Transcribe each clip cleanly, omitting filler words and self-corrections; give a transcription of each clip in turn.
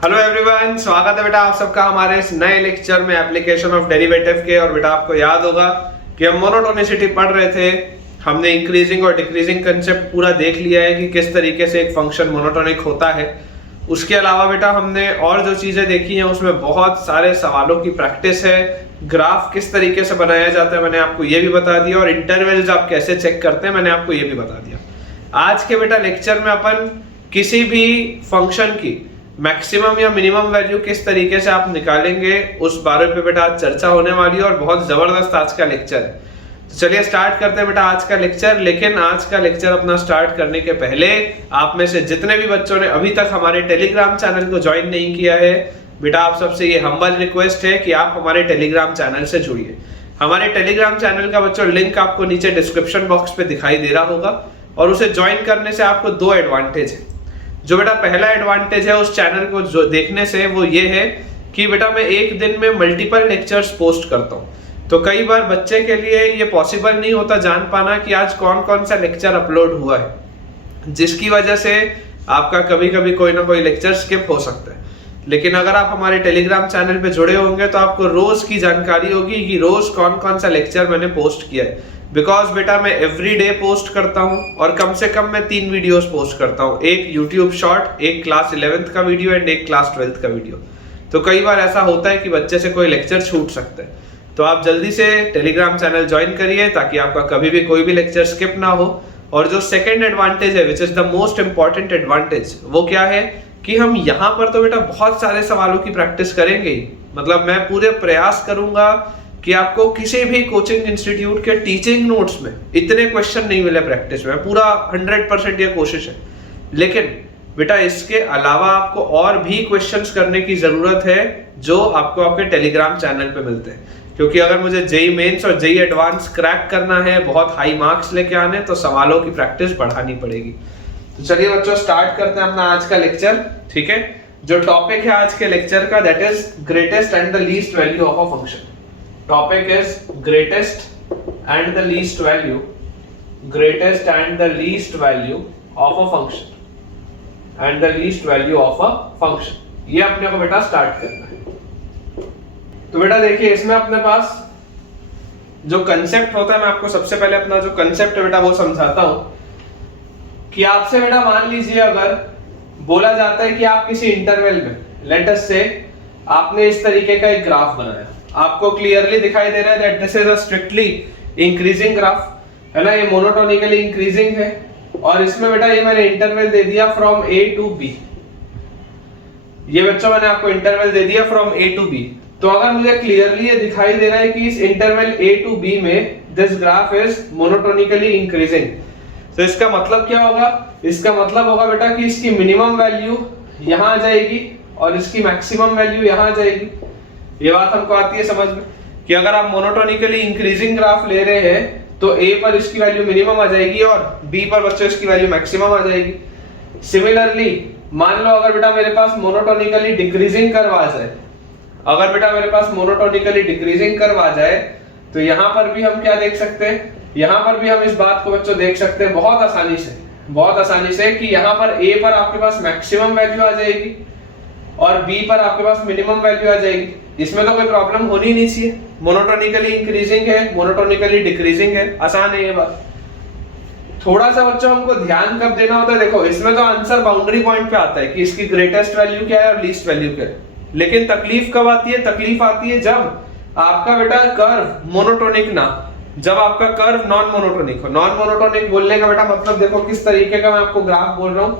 Hello everyone, स्वागत है बेटा आप सबका हमारे इस नए लेक्चर में एप्लीकेशन ऑफ डेरिवेटिव के। और बेटा आपको याद होगा कि हम मोनोटोनिसिटी पढ़ रहे थे। हमने इंक्रीजिंग और डिक्रीजिंग कंसेप्ट पूरा देख लिया है कि किस तरीके से एक फंक्शन मोनोटोनिक होता है। उसके अलावा बेटा हमने और जो चीजें देखी हैं उसमें बहुत सारे सवालों की प्रैक्टिस है। ग्राफ किस तरीके से बनाया जाता है मैंने आपको ये भी बता दिया, और इंटरवल्स आप कैसे चेक करते हैं मैंने आपको ये भी बता दिया। आज के बेटा लेक्चर में अपन किसी भी फंक्शन की मैक्सिमम या मिनिमम वैल्यू किस तरीके से आप निकालेंगे उस बारे पे बेटा आज चर्चा होने वाली है, और बहुत जबरदस्त आज का लेक्चर है। तो चलिए स्टार्ट करते हैं बेटा आज का लेक्चर। लेकिन आज का लेक्चर अपना स्टार्ट करने के पहले आप में से जितने भी बच्चों ने अभी तक हमारे टेलीग्राम चैनल को ज्वाइन नहीं किया है, बेटा आप सबसे ये हम्बल रिक्वेस्ट है कि आप हमारे टेलीग्राम चैनल से जुड़िए। हमारे टेलीग्राम चैनल का बच्चों लिंक आपको नीचे डिस्क्रिप्शन बॉक्स पे दिखाई दे रहा होगा, और उसे ज्वाइन करने से आपको दो एडवांटेज है। जो बेटा पहला एडवांटेज है उस चैनल को जो देखने से वो ये है कि बेटा मैं एक दिन में मल्टीपल लेक्चर्स पोस्ट करता हूँ। तो कई बार बच्चे के लिए ये पॉसिबल नहीं होता जान पाना कि आज कौन कौन सा लेक्चर अपलोड हुआ है, जिसकी वजह से आपका कभी कभी कोई ना कोई लेक्चर स्किप हो सकता है। लेकिन अगर आप हमारे टेलीग्राम चैनल पे जुड़े होंगे तो आपको रोज की जानकारी होगी कि रोज कौन कौन सा लेक्चर मैंने पोस्ट किया है। बिकॉज बेटा मैं एवरी डे पोस्ट करता हूँ, और कम से कम मैं 3 वीडियोस पोस्ट करता हूँ। एक यूट्यूब शॉर्ट, एक क्लास 11th का वीडियो एंड एक क्लास 12th का वीडियो। तो कई बार ऐसा होता है कि बच्चे से कोई लेक्चर छूट सकता है। तो आप जल्दी से टेलीग्राम चैनल ज्वाइन करिए ताकि आपका कभी भी कोई भी लेक्चर स्किप ना हो। और जो सेकेंड एडवांटेज है which is the most important advantage, वो क्या है कि हम यहाँ पर तो बेटा बहुत सारे सवालों की प्रैक्टिस करेंगे ही। मतलब मैं पूरे प्रयास करूंगा कि आपको किसी भी कोचिंग इंस्टीट्यूट के टीचिंग नोट्स में इतने क्वेश्चन नहीं मिले प्रैक्टिस में, पूरा 100% ये कोशिश है। लेकिन बेटा इसके अलावा आपको और भी क्वेश्चंस करने की जरूरत है जो आपको आपके टेलीग्राम चैनल पे मिलते हैं। क्योंकि अगर मुझे जेई मेंस और जेई एडवांस क्रैक करना है, बहुत हाई मार्क्स लेके आने, तो सवालों की प्रैक्टिस बढ़ानी पड़ेगी। तो चलिए बच्चों स्टार्ट करते हैं अपना आज का लेक्चर। ठीक है, जो टॉपिक है आज के लेक्चर का that is greatest and the least value of a function. Topic is greatest and the least value, greatest and the least value of a function, and the least value of a function। ये अपने को बेटा start करना है। तो बेटा देखिए इसमें अपने पास जो कंसेप्ट होता है, मैं आपको सबसे पहले अपना जो कंसेप्ट है बेटा वो समझाता हूं कि आपसे बेटा मान लीजिए अगर बोला जाता है कि आप किसी इंटरवल में लेट अस से आपने इस तरीके का एक ग्राफ बनाया, आपको क्लियरली दिखाई दे रहा है that this is a strictly increasing graph, है ना, ये मोनोटोनिकली इंक्रीजिंग है। और इसमें बेटा ये मैंने इंटरवल दे दिया फ्रॉम ए टू बी। ये बच्चों मैंने आपको इंटरवल दे दिया फ्रॉम ए टू बी। तो अगर मुझे क्लियरली ये दिखाई दे रहा है कि इस इंटरवल ए टू बी में this graph is monotonically increasing, तो इसका मतलब क्या होगा? इसका मतलब होगा बेटा कि इसकी मिनिमम वैल्यू यहां आ जाएगी और इसकी मैक्सिमम वैल्यू यहां आ जाएगी। ये बात हमको आती है समझ में कि अगर आप मोनोटोनिकली इंक्रीजिंग ग्राफ ले रहे हैं तो ए पर इसकी वैल्यू मिनिमम आ जाएगी और बी पर बच्चों इसकी वैल्यू मैक्सिमम आ जाएगी। सिमिलरली मान लो अगर बेटा मेरे पास मोनोटोनिकली डिक्रीजिंग कर्व आ जाए, अगर बेटा मेरे पास मोनोटोनिकली डिक्रीजिंग कर्व आ जाए तो यहां पर भी हम क्या देख सकते हैं, यहां पर भी हम इस बात को बच्चों देख सकते हैं बहुत आसानी से कि यहां पर ए पर आपके पास मैक्सिमम वैल्यू आ जाएगी और बी पर आपके पास मिनिमम वैल्यू आ जाएगी। इसमें तो कोई प्रॉब्लम होनी नहीं चाहिए। मोनोटोनिकली इंक्रीजिंग है, मोनोटोनिकली डिक्रीजिंग है, आसान है ये बात। थोड़ा सा बच्चों हमको ध्यान कब देना होता है, देखो इसमें तो आंसर बाउंड्री पॉइंट पे आता है कि इसकी ग्रेटेस्ट वैल्यू क्या है और लीस्ट वैल्यू क्या है। लेकिन तकलीफ कब आती है? तकलीफ आती है जब आपका बेटा कर्व मोनोटोनिक ना, जब आपका कर्व नॉन मोनोटोनिक हो। नॉन मोनोटोनिक बोलने का बेटा मतलब देखो किस तरीके का मैं आपको ग्राफ बोल रहा हूं।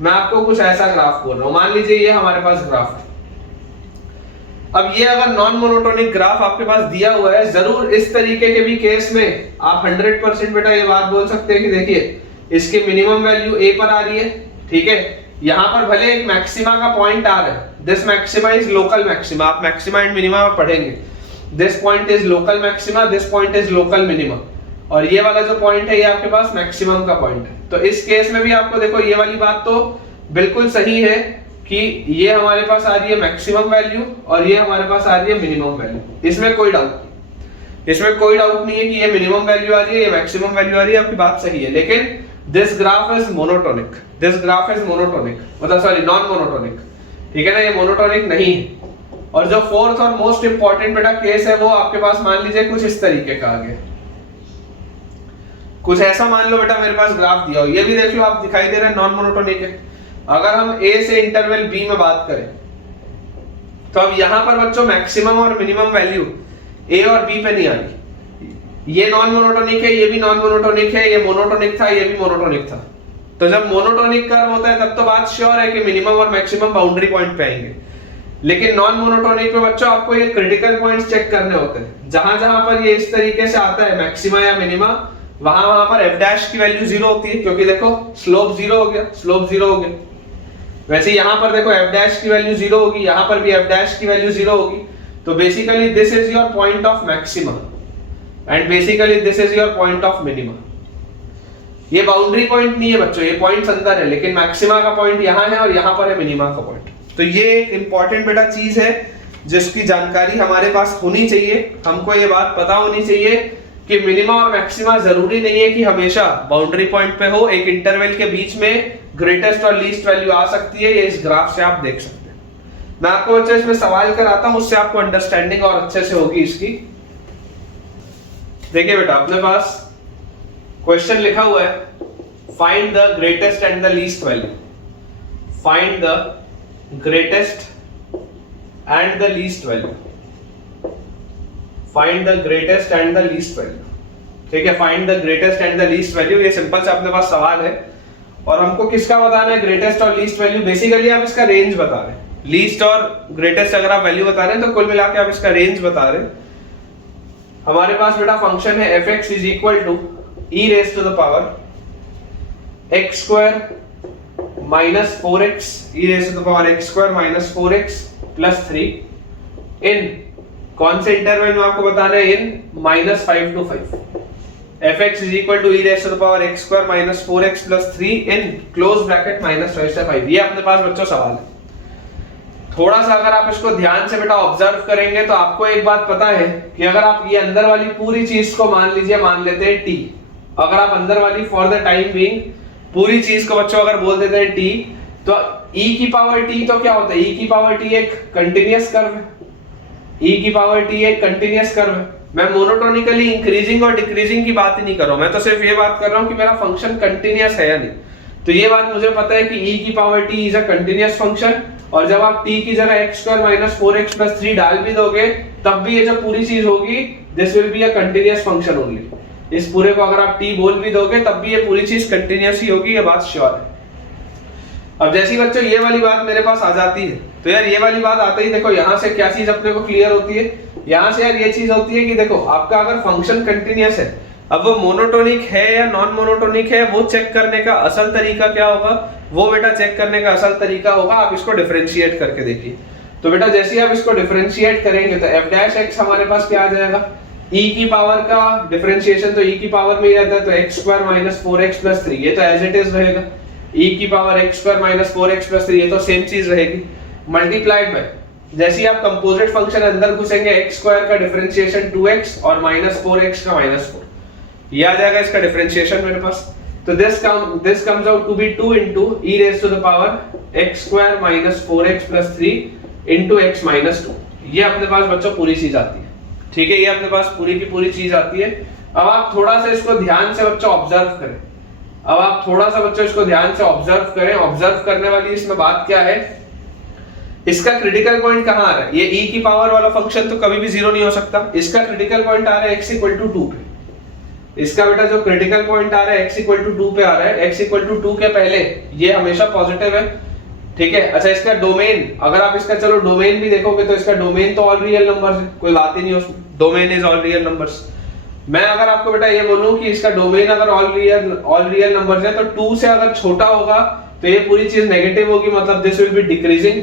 मैं आपको कुछ ऐसा ग्राफ बोल रहा हूं, मान लीजिए ये हमारे पास ग्राफ है। अब ये अगर नॉन मोनोटोनिक ग्राफ आपके पास दिया हुआ है, जरूर इस तरीके के भी केस में आप 100% बेटा ये बात बोल सकते हैं कि देखिए इसकी मिनिमम वैल्यू ए पर आ रही है, ठीक है। यहां पर भले एक मैक्सिमा का पॉइंट आ रहा है, this maxima is local maxima, आप मैक्सिमा एंड मिनिमा में पढ़ेंगे। This point is local maxima, this point is local minima, और ये वाला जो पॉइंट है ये आपके पास मैक्सिमम का पॉइंट है। तो इस केस में भी आपको देखो ये वाली बात तो बिल्कुल सही है कि ये हमारे पास आ रही है मैक्सिमम वैल्यू और ये हमारे पास आ रही है मिनिमम वैल्यू। इसमें कोई डाउट नहीं है कि ये मिनिमम वैल्यू आ रही है, ये मैक्सिमम वैल्यू आ रही है, आपकी बात सही है। लेकिन दिस ग्राफ इज मोनोटोनिक, मतलब सॉरी नॉन मोनोटोनिक। ठीक है ना, ये मोनोटोनिक नहीं है। और जो फोर्थ और मोस्ट इंपॉर्टेंट बेटा केस है वो आपके पास मान लीजिए कुछ इस तरीके का आ गया, कुछ ऐसा मान लो बेटा मेरे पास ग्राफ दिया हो, ये भी देख लो आप दिखाई दे रहा है नॉन मोनोटोनिक है। अगर हम ए से इंटरवल बी में बात करें तो अब यहां पर बच्चों मैक्सिमम और मिनिमम वैल्यू ए और बी पे नहीं आ रही। ये नॉन मोनोटोनिक है, ये भी नॉन मोनोटोनिक है, ये मोनोटोनिक था, ये भी मोनोटोनिक था। तो जब मोनोटोनिक कर्व होता है तब तो बात श्योर है कि मिनिमम और मैक्सिमम बाउंड्री पॉइंट पे आएंगे। लेकिन नॉन मोनोटोनिक में बच्चों आपको ये क्रिटिकल पॉइंट्स चेक करने होते हैं। जहां जहां पर ये इस तरीके से आता है मैक्सिमा या मिनिमा, वहां वहां पर एफ डैश की वैल्यू 0 होती है, क्योंकि देखो स्लोप 0 हो गया, स्लोप 0 हो गया। वैसे यहां पर देखो एफ डैश की वैल्यू 0 होगी, यहां पर भी एफ डैश की वैल्यू 0 होगी। तो basically this is your point of maxima and basically this is your point of minima. ये बाउंड्री पॉइंट नहीं है बच्चों, ये पॉइंट्स अंदर है, लेकिन मैक्सिमा का पॉइंट यहाँ है और यहाँ पर है मिनिमा का पॉइंट। तो ये एक इंपॉर्टेंट बेटा चीज है जिसकी जानकारी हमारे पास होनी चाहिए। हमको ये बात पता होनी चाहिए कि मिनिमा और मैक्सिमा जरूरी नहीं है कि हमेशा बाउंड्री पॉइंट पे हो। एक इंटरवल के बीच में ग्रेटेस्ट और लीस्ट वैल्यू आ सकती है, ये इस ग्राफ से आप देख सकते हैं। मैं आपको बच्चों इसमें सवाल कराता हूं, उससे आपको अंडरस्टैंडिंग और अच्छे से होगी इसकी। देखिए बेटा अपने पास क्वेश्चन लिखा हुआ है, find the greatest and the least value, find the greatest and the least value, find the greatest and the least value. ठीक है, find the greatest and the least value, ये सिंपल सा अपने पास सवाल है। और हमको किसका बताना है, ग्रेटेस्ट और लीस्ट वैल्यू। बेसिकली आप इसका रेंज बता रहे हैं, लीस्ट और ग्रेटेस्ट अगर आप वैल्यू बता रहे हैं तो कुल मिला के आप इसका रेंज बता रहे हैं। हमारे पास बेटा फंक्शन है fx is equal to e raise to the power x square minus 4x, e raise to the power x square minus 4x plus 3 इन कौन से इंटरवल में आपको बताना है, in -5 to 5। fx is equal to e raise to the power x square minus 4x plus 3 in close bracket -5 से 5। ये अपने पास बच्चों सवाल है। थोड़ा सा अगर आप इसको ध्यान से बेटा ऑब्जर्व करेंगे तो आपको एक बात पता है कि अगर आप ये अंदर वाली पूरी चीज को मान लीजिए, मान लेते हैं t, अगर आप अंदर वाली फॉर द टाइम बीइंग पूरी चीज को बच्चों अगर बोल देते हैं t, तो e की पावर t तो क्या होता है, e की पावर t एक कंटिन्यूअस कर्व है, e की पावर t एक कंटिन्यूअस कर्व है। मैं मोनोटोनिकली इंक्रीजिंग और डिक्रीजिंग की बात ही नहीं कर रहा हूं, मैं तो सिर्फ ये बात कर रहा हूं कि मेरा फंक्शन कंटिन्यूअस है या नहीं। तो ये बात मुझे पता है कि e की power t is a continuous function, और जब आप t की जगह x square minus 4x plus 3 डाल भी दोगे तब भी ये जो पूरी चीज होगी this will be a continuous function only. इस पूरे को अगर आप t बोल भी दोगे तब भी ये पूरी चीज कंटिन्यूअस ही होगी, ये बात श्योर है। अब जैसी बच्चों ये वाली बात मेरे पास आ जाती है तो यार ये वाली बात आते ही देखो यहाँ से क्या चीज अपने को क्लियर होती है, यहाँ से यार ये चीज होती है कि देखो आपका अगर फंक्शन कंटिन्यूअस है, अब वो मोनोटोनिक है या नॉन मोनोटोनिक है वो चेक करने का असल तरीका क्या होगा, वो बेटा चेक करने का असल तरीका होगा आप इसको डिफरेंशिएट करके देखिए। तो बेटा जैसे आप इसको डिफरेंशिएट करेंगे तो f डैश x हमारे पास क्या आ जाएगा, e की पावर का डिफरेंशिएशन तो e की पावर में ही रहता है, तो x square minus 4x plus 3 ये तो एज इट इज रहेगा, e की power x square minus 4x plus 3 ये तो सेम चीज रहेगी, मल्टीप्लाइड बाय जैसे ही आप कंपोजिट फंक्शन अंदर घुसेंगे x स्क्वायर का डिफरेंशिएशन 2x और माइनस 4x का माइनस 4, ये आ जाएगा इसका डिफरेंशिएशन मेरे पास। तो this comes out to be 2 into e raised to the power x square minus 4x plus 3 into x minus 2। ये अपने पास बच्चों पूरी चीज आती है। ठीक है, ये अपने पास पूरी की पूरी चीज आती है। अब आप थोड़ा सा इसको ध्यान से बच्चों ऑब्जर्व करें, अब आप थोड़ा सा बच्चों इसको ध्यान से ऑब्जर्व करें। ऑब्जर्व करने वाली इसमें बात क्या है, इसका क्रिटिकल पॉइंट कहाँ आ रहा है, ये e की पावर वाला फंक्शन तो कभी भी 0 नहीं हो सकता, इसका क्रिटिकल पॉइंट आ रहा है x इक्वल टू 2 पे। इसका बेटा जो क्रिटिकल पॉइंट आ रहा है x इक्वल टू 2 पे आ रहा है, x इक्वल टू 2 के पहले ये हमेशा पॉजिटिव है। ठीक है, अच्छा इसका डोमेन अगर आप इसका चलो डोमेन भी देखोगे तो इसका डोमेन तो ऑल रियल नंबर्स है, कोई बात ही नहीं उसमें, domain is all real numbers. मैं अगर आपको बेटा ये बोलूं कि इसका डोमेन अगर ऑल रियल नंबर्स है तो 2 से अगर छोटा होगा तो ये पूरी चीज नेगेटिव होगी, मतलब दिस विल बी डिक्रीजिंग,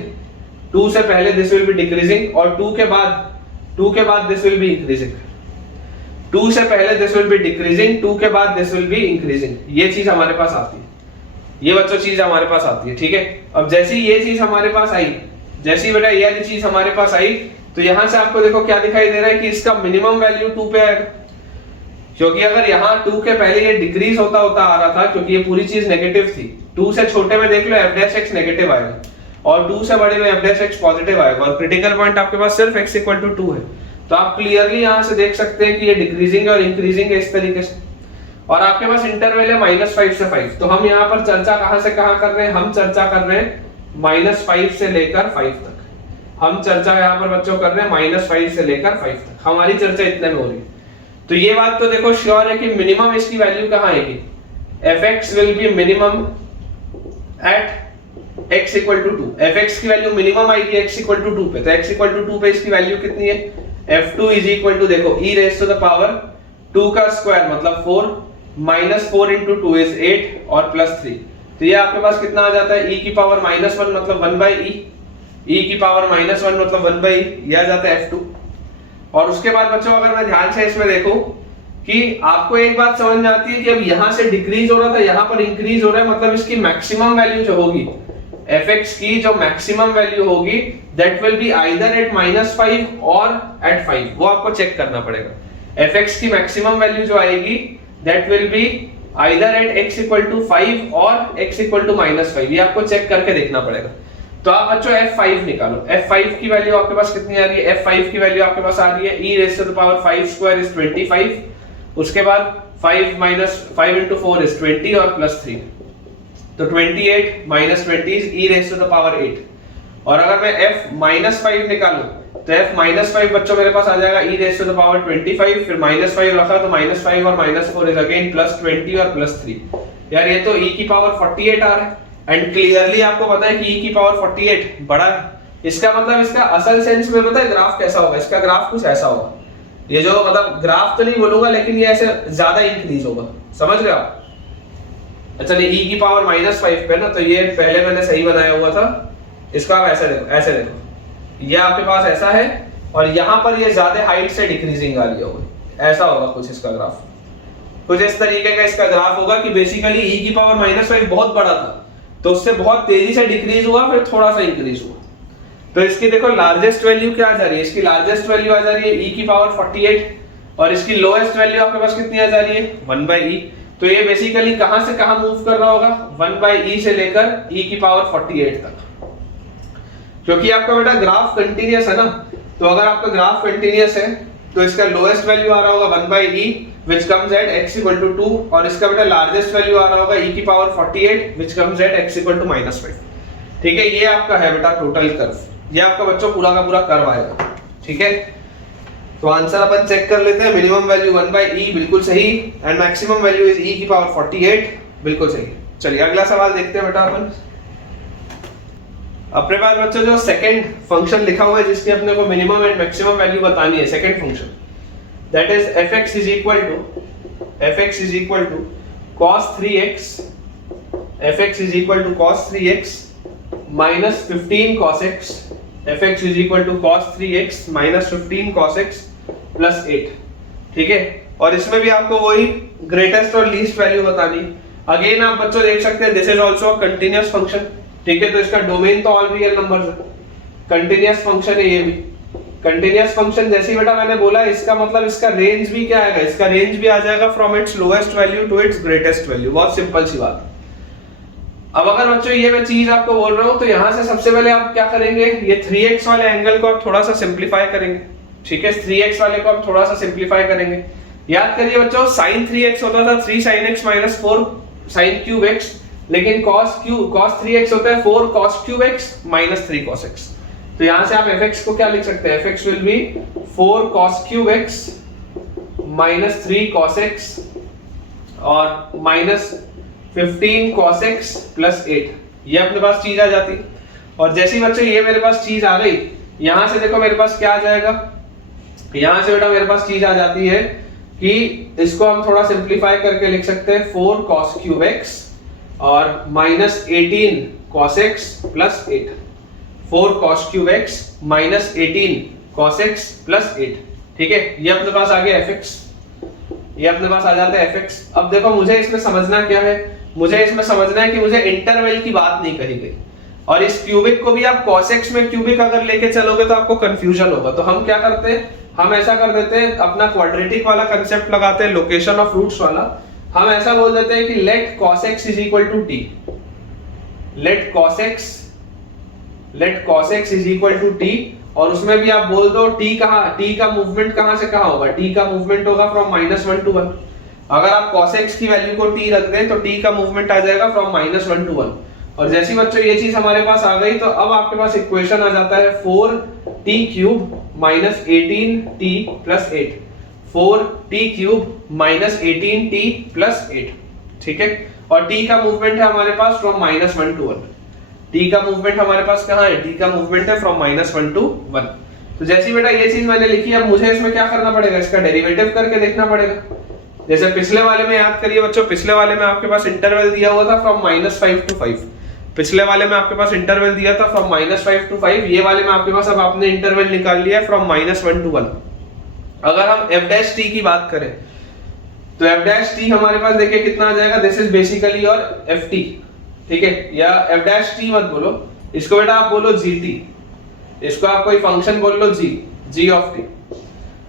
2 से पहले दिस विल बी डिक्रीजिंग और 2 के बाद दिस विल बी इंक्रीजिंग, 2 से पहले दिस विल बी डिक्रीजिंग, 2 के बाद दिस विल बी इंक्रीजिंग। ये चीज हमारे पास आती है, ये बच्चों चीज हमारे पास आती है। ठीक है, अब जैसी ये चीज हमारे पास आई, जैसी बेटा ये वाली चीज हमारे पास आई तो यहां से आपको देखो क्या दिखाई दे रहा है कि इसका मिनिमम वैल्यू 2 पे आएगा, क्योंकि अगर यहाँ 2 के पहले ये डिक्रीज होता आ रहा था क्योंकि ये पूरी चीज नेगेटिव थी, 2 से छोटे में देख लो f डैश x नेगेटिव आएगा। और 2 से बड़े में f डैश x पॉजिटिव आएगा और क्रिटिकल पॉइंट आपके पास सिर्फ x इक्वल टू 2 है। तो आप क्लियरली यहाँ से देख सकते हैं कि ये डिक्रीजिंग और इंक्रीजिंग है इस तरीके से, और आपके पास इंटरवल है -5 से 5। तो हम यहाँ पर चर्चा कहाँ से कहाँ कर रहे हैं, हम चर्चा कर रहे हैं -5 से लेकर 5 तक। हम चर्चा यहाँ पर बच्चों कर रहे हैं -5 से लेकर 5 तक, हमारी चर्चा इतने में हो रही है। तो ये बात तो देखो श्योर है कि मिनिमम इसकी वैल्यू कहाँ आएगी, fx will be minimum at x equal to 2। fx की वैल्यू मिनिमम आएगी x इक्वल टू 2 पे, तो x इक्वल टू 2 पे इसकी वैल्यू कितनी है, f2 इज इक्वल टू देखो e raise to the power 2 का स्क्वायर मतलब 4 -4 into 2 is 8 और +3। तो ये आपके पास कितना आ जाता है, e की पावर -1 मतलब 1 by e, e की पावर -1 मतलब 1 by e, ये आ जाता है f2। और उसके बाद बच्चों अगर मैं ध्यान से इसमें देखूं कि आपको एक बात समझ में आती है कि अब यहां से डिक्रीज हो रहा था, यहां पर इंक्रीज हो रहा है, मतलब इसकी मैक्सिमम वैल्यू जो होगी fx की, जो मैक्सिमम वैल्यू होगी that will be either eight -5 और एट 5, वो आपको चेक करना पड़ेगा। fx की मैक्सिमम वैल्यू जो आएगी that will be either at x equal to 5 और x इक्वल टू -5, ये आपको चेक करके देखना पड़ेगा। तो आप बच्चों f5 निकालो, f5 की वैल्यू आपके पास कितनी आ रही है, f5 की वैल्यू आपके पास आ रही है e raise to the power 5 square is 25, उसके बाद 5 minus 5 into 4 is 20 और +3, तो 28 minus 20 is e raise to the power 8। और अगर मैं f-5 निकालूं तो f-5 बच्चों मेरे पास आ जाएगा e raise to the power 25, फिर -5 रखा तो -5 और -4 is again +20 और +3। यार ये तो e की पावर 48 आ रहा है, एंड क्लियरली आपको पता है कि e की पावर 48 बड़ा है। इसका मतलब इसका असल सेंस में पता है ग्राफ कैसा होगा, इसका ग्राफ कुछ ऐसा होगा, ये जो मतलब ग्राफ तो नहीं बोलूंगा लेकिन ये ऐसे ज्यादा इंक्रीज होगा, समझ रहे हो आप। अच्छा नहीं, e की पावर -5 पे ना, तो ये पहले मैंने सही बनाया हुआ था, इसका आप ऐसे देखो, ऐसे देखो, ये आपके पास ऐसा है और यहाँ पर ये ज्यादा हाइट से डिक्रीजिंग आ रही होगी, ऐसा होगा कुछ इसका ग्राफ, कुछ इस तरीके का इसका ग्राफ होगा कि बेसिकली e की पावर -5 बहुत बड़ा था तो उससे बहुत तेजी से डिक्रीज हुआ, फिर थोड़ा सा इंक्रीज हुआ। तो इसकी देखो लार्जेस्ट वैल्यू क्या आ जा रही है, इसकी लार्जेस्ट वैल्यू आ जा रही है e की पावर 48 और इसकी लोएस्ट वैल्यू आपके पास कितनी आ जा रही है 1 by e। तो ये बेसिकली कहां से कहां मूव कर रहा होगा, 1 by e से लेकर e की पावर 48 तक। क्योंकि आपका बेटा ग्राफ कंटीन्यूअस है ना, तो अगर आपका ग्राफ कंटीन्यूअस है तो इसका लोएस्ट वैल्यू आ रहा होगा 1 by e which comes at x equal to 2 और इसका बेटा लार्जेस्ट वैल्यू आ रहा होगा e की power 48 which comes at x equal to -5। ठीक है, ये आपका है बेटा टोटल कर्व, ये आपका बच्चों पूरा का पूरा कर्व आएगा। ठीक है, तो आंसर अपन चेक कर लेते हैं। मिनिमम वैल्यू 1 by e बिल्कुल सही and maximum value is e की पावर 48 बिल्कुल सही। चलिए अगला सवाल देखते हैं बेटा अपन। अपने पास बच्चों जो सेकंड फंक्शन लिखा हुआ है जिसकी अपने को मिनिमम एंड मैक्सिमम वैल्यू बतानी है, second function that is fx is equal to cos 3x, fx is equal to cos 3x minus 15 cos x, fx is equal to cos 3x minus 15 cos x plus 8। ठीक है, और इसमें भी आपको वही greatest और लीस्ट वैल्यू बतानी। Again आप बच्चों देख सकते हैं this is also a continuous function. ठीक है, तो इसका डोमेन तो ऑल रियल नंबर्स है, कंटीन्यूअस फंक्शन है ये भी। कंटीन्यूअस फंक्शन जैसे बेटा मैंने बोला, इसका मतलब इसका रेंज भी क्या आएगा, इसका रेंज भी आ जाएगा from its lowest value to its greatest value. बहुत सिंपल सी बात। अब अगर बच्चों ये मैं चीज आपको बोल रहा हूं तो यहां से सबसे पहले आप क्या करेंगे, ये 3x वाले एंगल को आप थोड़ा सा सिंप्लीफाई करेंगे। ठीक है, 3x वाले को आप थोड़ा सा सिंप्लीफाई करेंगे। याद करिए बच्चों sin 3x होता था 3 sin x minus 4 sin cube x, लेकिन cos 3x होता है 4 cos cube x minus 3 cos x। तो यहां से आप fx को क्या लिख सकते हैं, fx will be 4 cos cube x minus 3 cos x और minus 15 cos x plus 8। ये अपने पास चीज आ जाती। और जैसे ही बच्चों ये मेरे पास चीज आ गई, यहां से देखो मेरे पास क्या आ जाएगा, यहां से बेटा मेरे पास चीज आ जाती है कि इसको हम थोड़ा सिंप्लीफाई करके लिख सकते हैं 4 cos cube x और minus 18 cos x plus 8। 4 cos cube x minus 18 cos x plus 8। ठीक है, ये अपने पास आ गया fx, ये अपने पास आ जाता है fx। अब देखो मुझे इसमें समझना क्या है, मुझे इसमें समझना है कि मुझे इंटरवल की बात नहीं कही गई, और इस क्यूबिक को भी आप cos x में क्यूबिक अगर लेके चलोगे तो आपको कंफ्यूजन होगा। तो हम क्या करते हैं, हम ऐसा कर देते हैं, अपना क्वाड्रेटिक वाला कंसेप्ट लगाते हैं, लोकेशन ऑफ रूट्स वाला। हम ऐसा बोल देते हैं कि let cos x is equal to t, let cos x let cos x is equal to t, और उसमें भी आप बोल दो t का मूवमेंट कहां से कहां होगा, t का मूवमेंट होगा फ्रॉम -1 to 1। अगर आप cos x की वैल्यू को t रख दें तो t का मूवमेंट आ जाएगा फ्रॉम -1 to 1। और जैसी बच्चों ये चीज हमारे पास आ गई, तो अब आपके पास इक्वेशन आ जाता है 4t cube minus 18t plus 8, 4t cube minus 18t plus 8, ठीक है। और t का मूवमेंट है हमारे पास फ्रॉम -1 to 1। t का मूवमेंट हमारे पास कहां है, t का मूवमेंट है फ्रॉम -1 to 1। तो जैसी बेटा ये चीज मैंने लिखी, अब मुझे इसमें क्या करना पड़ेगा, इसका डेरिवेटिव करके देखना पड़ेगा। जैसे पिछले वाले में याद करिए बच्चों, पिछले वाले में आपके पास इंटरवल दिया हुआ था फ्रॉम -5 to 5। पिछले वाले में आपके पास इंटरवल दिया था फ्रॉम -5 to 5। ये वाले में आपके पास अब आपने इंटरवल निकाल लिया है फ्रॉम -1 to 1। अगर हम f' की बात करें तो f' हमारे पास देखिए कितना आ जाएगा, दिस इज बेसिकली और ft, ठीक है। या f' मत बोलो इसको बेटा, आप बोलो gt, इसको आप कोई फंक्शन बोल लो g ऑफ t,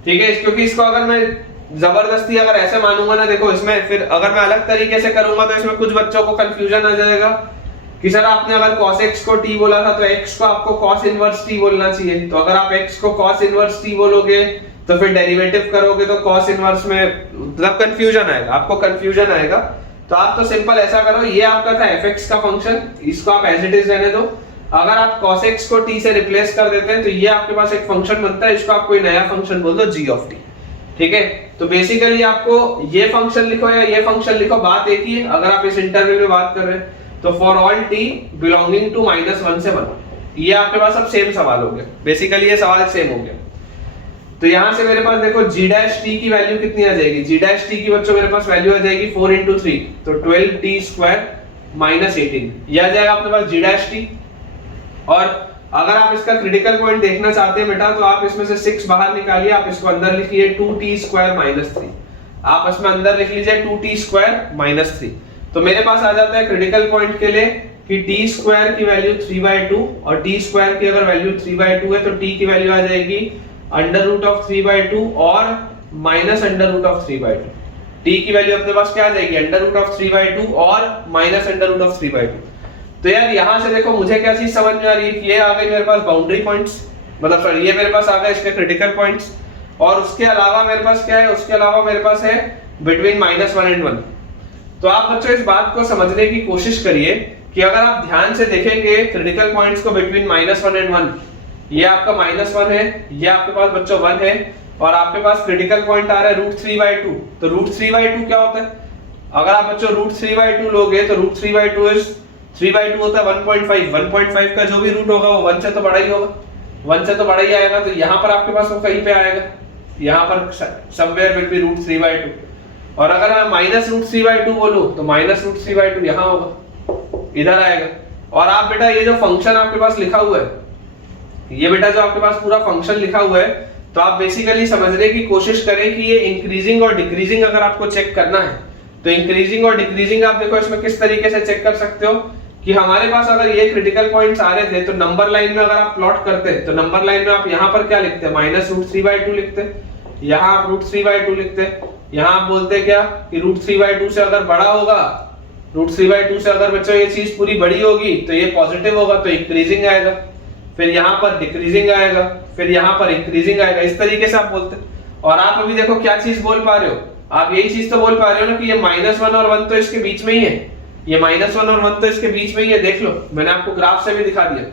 ठीक है। क्योंकि इसको अगर मैं जबरदस्ती अगर ऐसे मानूंगा ना, देखो इसमें फिर अगर मैं अलग तरीके से करूंगा तो इसमें कुछ बच्चों को कंफ्यूजन आ जाएगा कि सर आपने अगर cos x को t बोला था तो x को आपको cos इनवर्स t बोलना चाहिए। तो अगर आप x को cos इनवर्स t बोलोगे तो फिर डेरिवेटिव करोगे तो cos इनवर्स में मतलब कंफ्यूजन आएगा, आपको कंफ्यूजन आएगा। तो आप तो सिंपल ऐसा करो, ये आपका था fx का फंक्शन, इसको आप एज इट इज रहने दो। अगर आप cos x को t से रिप्लेस कर देते हैं तो ये आपके पास एक फंक्शन बनता है, इसको आप कोई नया फंक्शन बोल दो g ऑफ t, ठीक है। तो बेसिकली आपको ये फंक्शन लिखो या ये फंक्शन लिखो, बात एक ही है। अगर आप इस इंटरवल में बात कर रहे हैं तो for all t belonging to -1 से 1, ये आपके पास अब सेम सवाल हो गया, बेसिकली ये सवाल सेम हो गया। तो यहां से मेरे पास देखो g' की वैल्यू कितनी आ जाएगी, g' की बच्चों मेरे पास वैल्यू आ जाएगी 4 into 3, तो 12t स्क्वायर माइनस 18, ये आ जाएगा अपने पास g'। और अगर आप इसका क्रिटिकल पॉइंट देखना चाहते हैं बेटा तो आप इसमें से 6 बाहर निकालिए, आप इसको अंदर लिखिए 2t स्क्वायर माइनस 3, आप इसमें अंदर लिख लीजिए 2t स्क्वायर माइनस 3। तो मेरे पास आ जाता है क्रिटिकल पॉइंट के लिए कि t स्क्वायर की वैल्यू 3/2, और t स्क्वायर की अगर वैल्यू 3/2 है तो t की वैल्यू आ जाएगी √3/2 और -√3/2। t की वैल्यू अपने पास क्या आ जाएगी, √3/2 और -√3/2। तो यार यहां से देखो मुझे क्या चीज समझ में आ रही है कि ये आ गई मेरे पास बाउंड्री पॉइंट्स, मतलब सॉरी ये मेरे पास आ गए इसके क्रिटिकल पॉइंट्स। और उसके अलावा मेरे पास क्या है, उसके अलावा मेरे पास है बिटवीन -1 and 1। तो आप बच्चों इस बात को समझने की कोशिश करिए कि अगर आप ध्यान से देखेंगे क्रिटिकल पॉइंट्स को बिटवीन -1 and 1, ये आपका -1 है, ये आपके पास बच्चों 1 है, और आपके पास क्रिटिकल पॉइंट आ रहा है √3/2। तो √3/2 क्या होता है, अगर आप बच्चों √3/2 लोगे तो √3/2 इज 3/2 होता है 1.5, 1.5 का जो भी रूट होगा वो 1 से तो बड़ा ही होगा, 1 से तो बड़ा ही आएगा। तो यहाँ पर आपके पास वो कहीं पे आएगा, यहाँ पर समवेयर विल बी √3/2। और अगर मैं -√3/2 बोलूं तो -√3/2 यहाँ होगा, इधर आएगा। और आप बेटा ये जो फंक्शन आपके पास लिखा हुआ है, ये बेटा जो आपके पास पूरा फंक्शन लिखा हुआ है, तो आप बेसिकली समझने की कोशिश करें कि ये इंक्रीजिंग और डिक्रीजिंग अगर आपको चेक करना है तो इंक्रीजिंग और डिक्रीजिंग आप देखो इसमें किस तरीके से चेक कर सकते हो कि हमारे पास अगर ये क्रिटिकल पॉइंट्स आ रहे थे तो नंबर लाइन में अगर आप प्लॉट करते तो नंबर लाइन में आप यहाँ पर क्या लिखते, -√3/2 लिखते, यहाँ आप √3/2 लिखते, यहाँ आप बोलते क्या कि √3/2 से अगर बड़ा होगा, √3/2 से अगर बच्चों ये चीज पूरी बड़ी होगी तो ये पॉजिटिव होगा तो इंक्रीजिंग आएगा, फिर यहाँ पर डिक्रीजिंग आएगा, फिर यहाँ पर इंक्रीजिंग आएगा, इस तरीके से आप बोलते। और आप अभी देखो क्या चीज बोल पा रहे हो, आप यही चीज तो बोल पा रहे हो ना कि ये -1 और 1 तो इसके बीच में ही है, ये -1 और 1 तो इसके बीच में ही है। देख लो मैंने आपको ग्राफ से भी दिखा दिया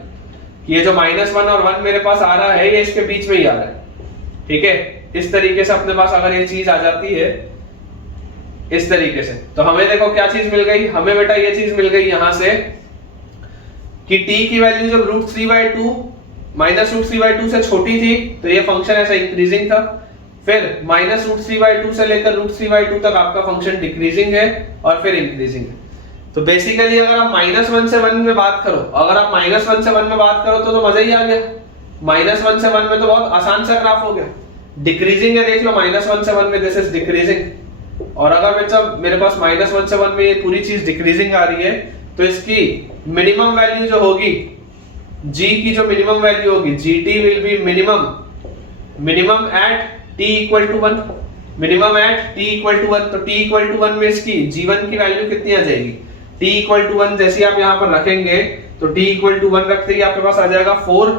कि ये जो -1 और 1 मेरे पास आ रहा है ये इसके बीच में ही आ रहा है, ठीक है। इस तरीके से अपने पास अगर ये चीज आ जाती है इस तरीके से, तो हमें देखो क्या चीज मिल गई, हमें बेटा ये चीज मिल गई यहां से कि t की वैल्यू जब √3/2 -√3/2 से छोटी थी तो ये फंक्शन ऐसा इंक्रीजिंग था, फिर -√3/2 से लेकर √3/2 तक आपका फंक्शन डिक्रीजिंग है और फिर इंक्रीजिंग है। तो बेसिकली अगर आप -1 से 1 में बात करो, अगर आप -1 से 1 में बात करो तो मजा ही आ गया। -1 से 1 में तो बहुत आसान सा ग्राफ हो गया, डिक्रीजिंग है, देख लो -1 से 1 में दिस इज डिक्रीजिंग। और अगर बच्चा मेरे पास -1 से 1 में ये पूरी चीज डिक्रीजिंग आ रही है तो इसकी मिनिमम वैल्यू जो होगी, g की जो मिनिमम वैल्यू होगी, gt will be minimum at t equal to 1, minimum at t equal to 1। तो t इक्वल टू 1 में इसकी g1 की वैल्यू कितनी आ जाएगी, t इक्वल टू 1 जैसे आप यहाँ पर रखेंगे तो t इक्वल टू 1 रखते ही आपके पास आ जाएगा 4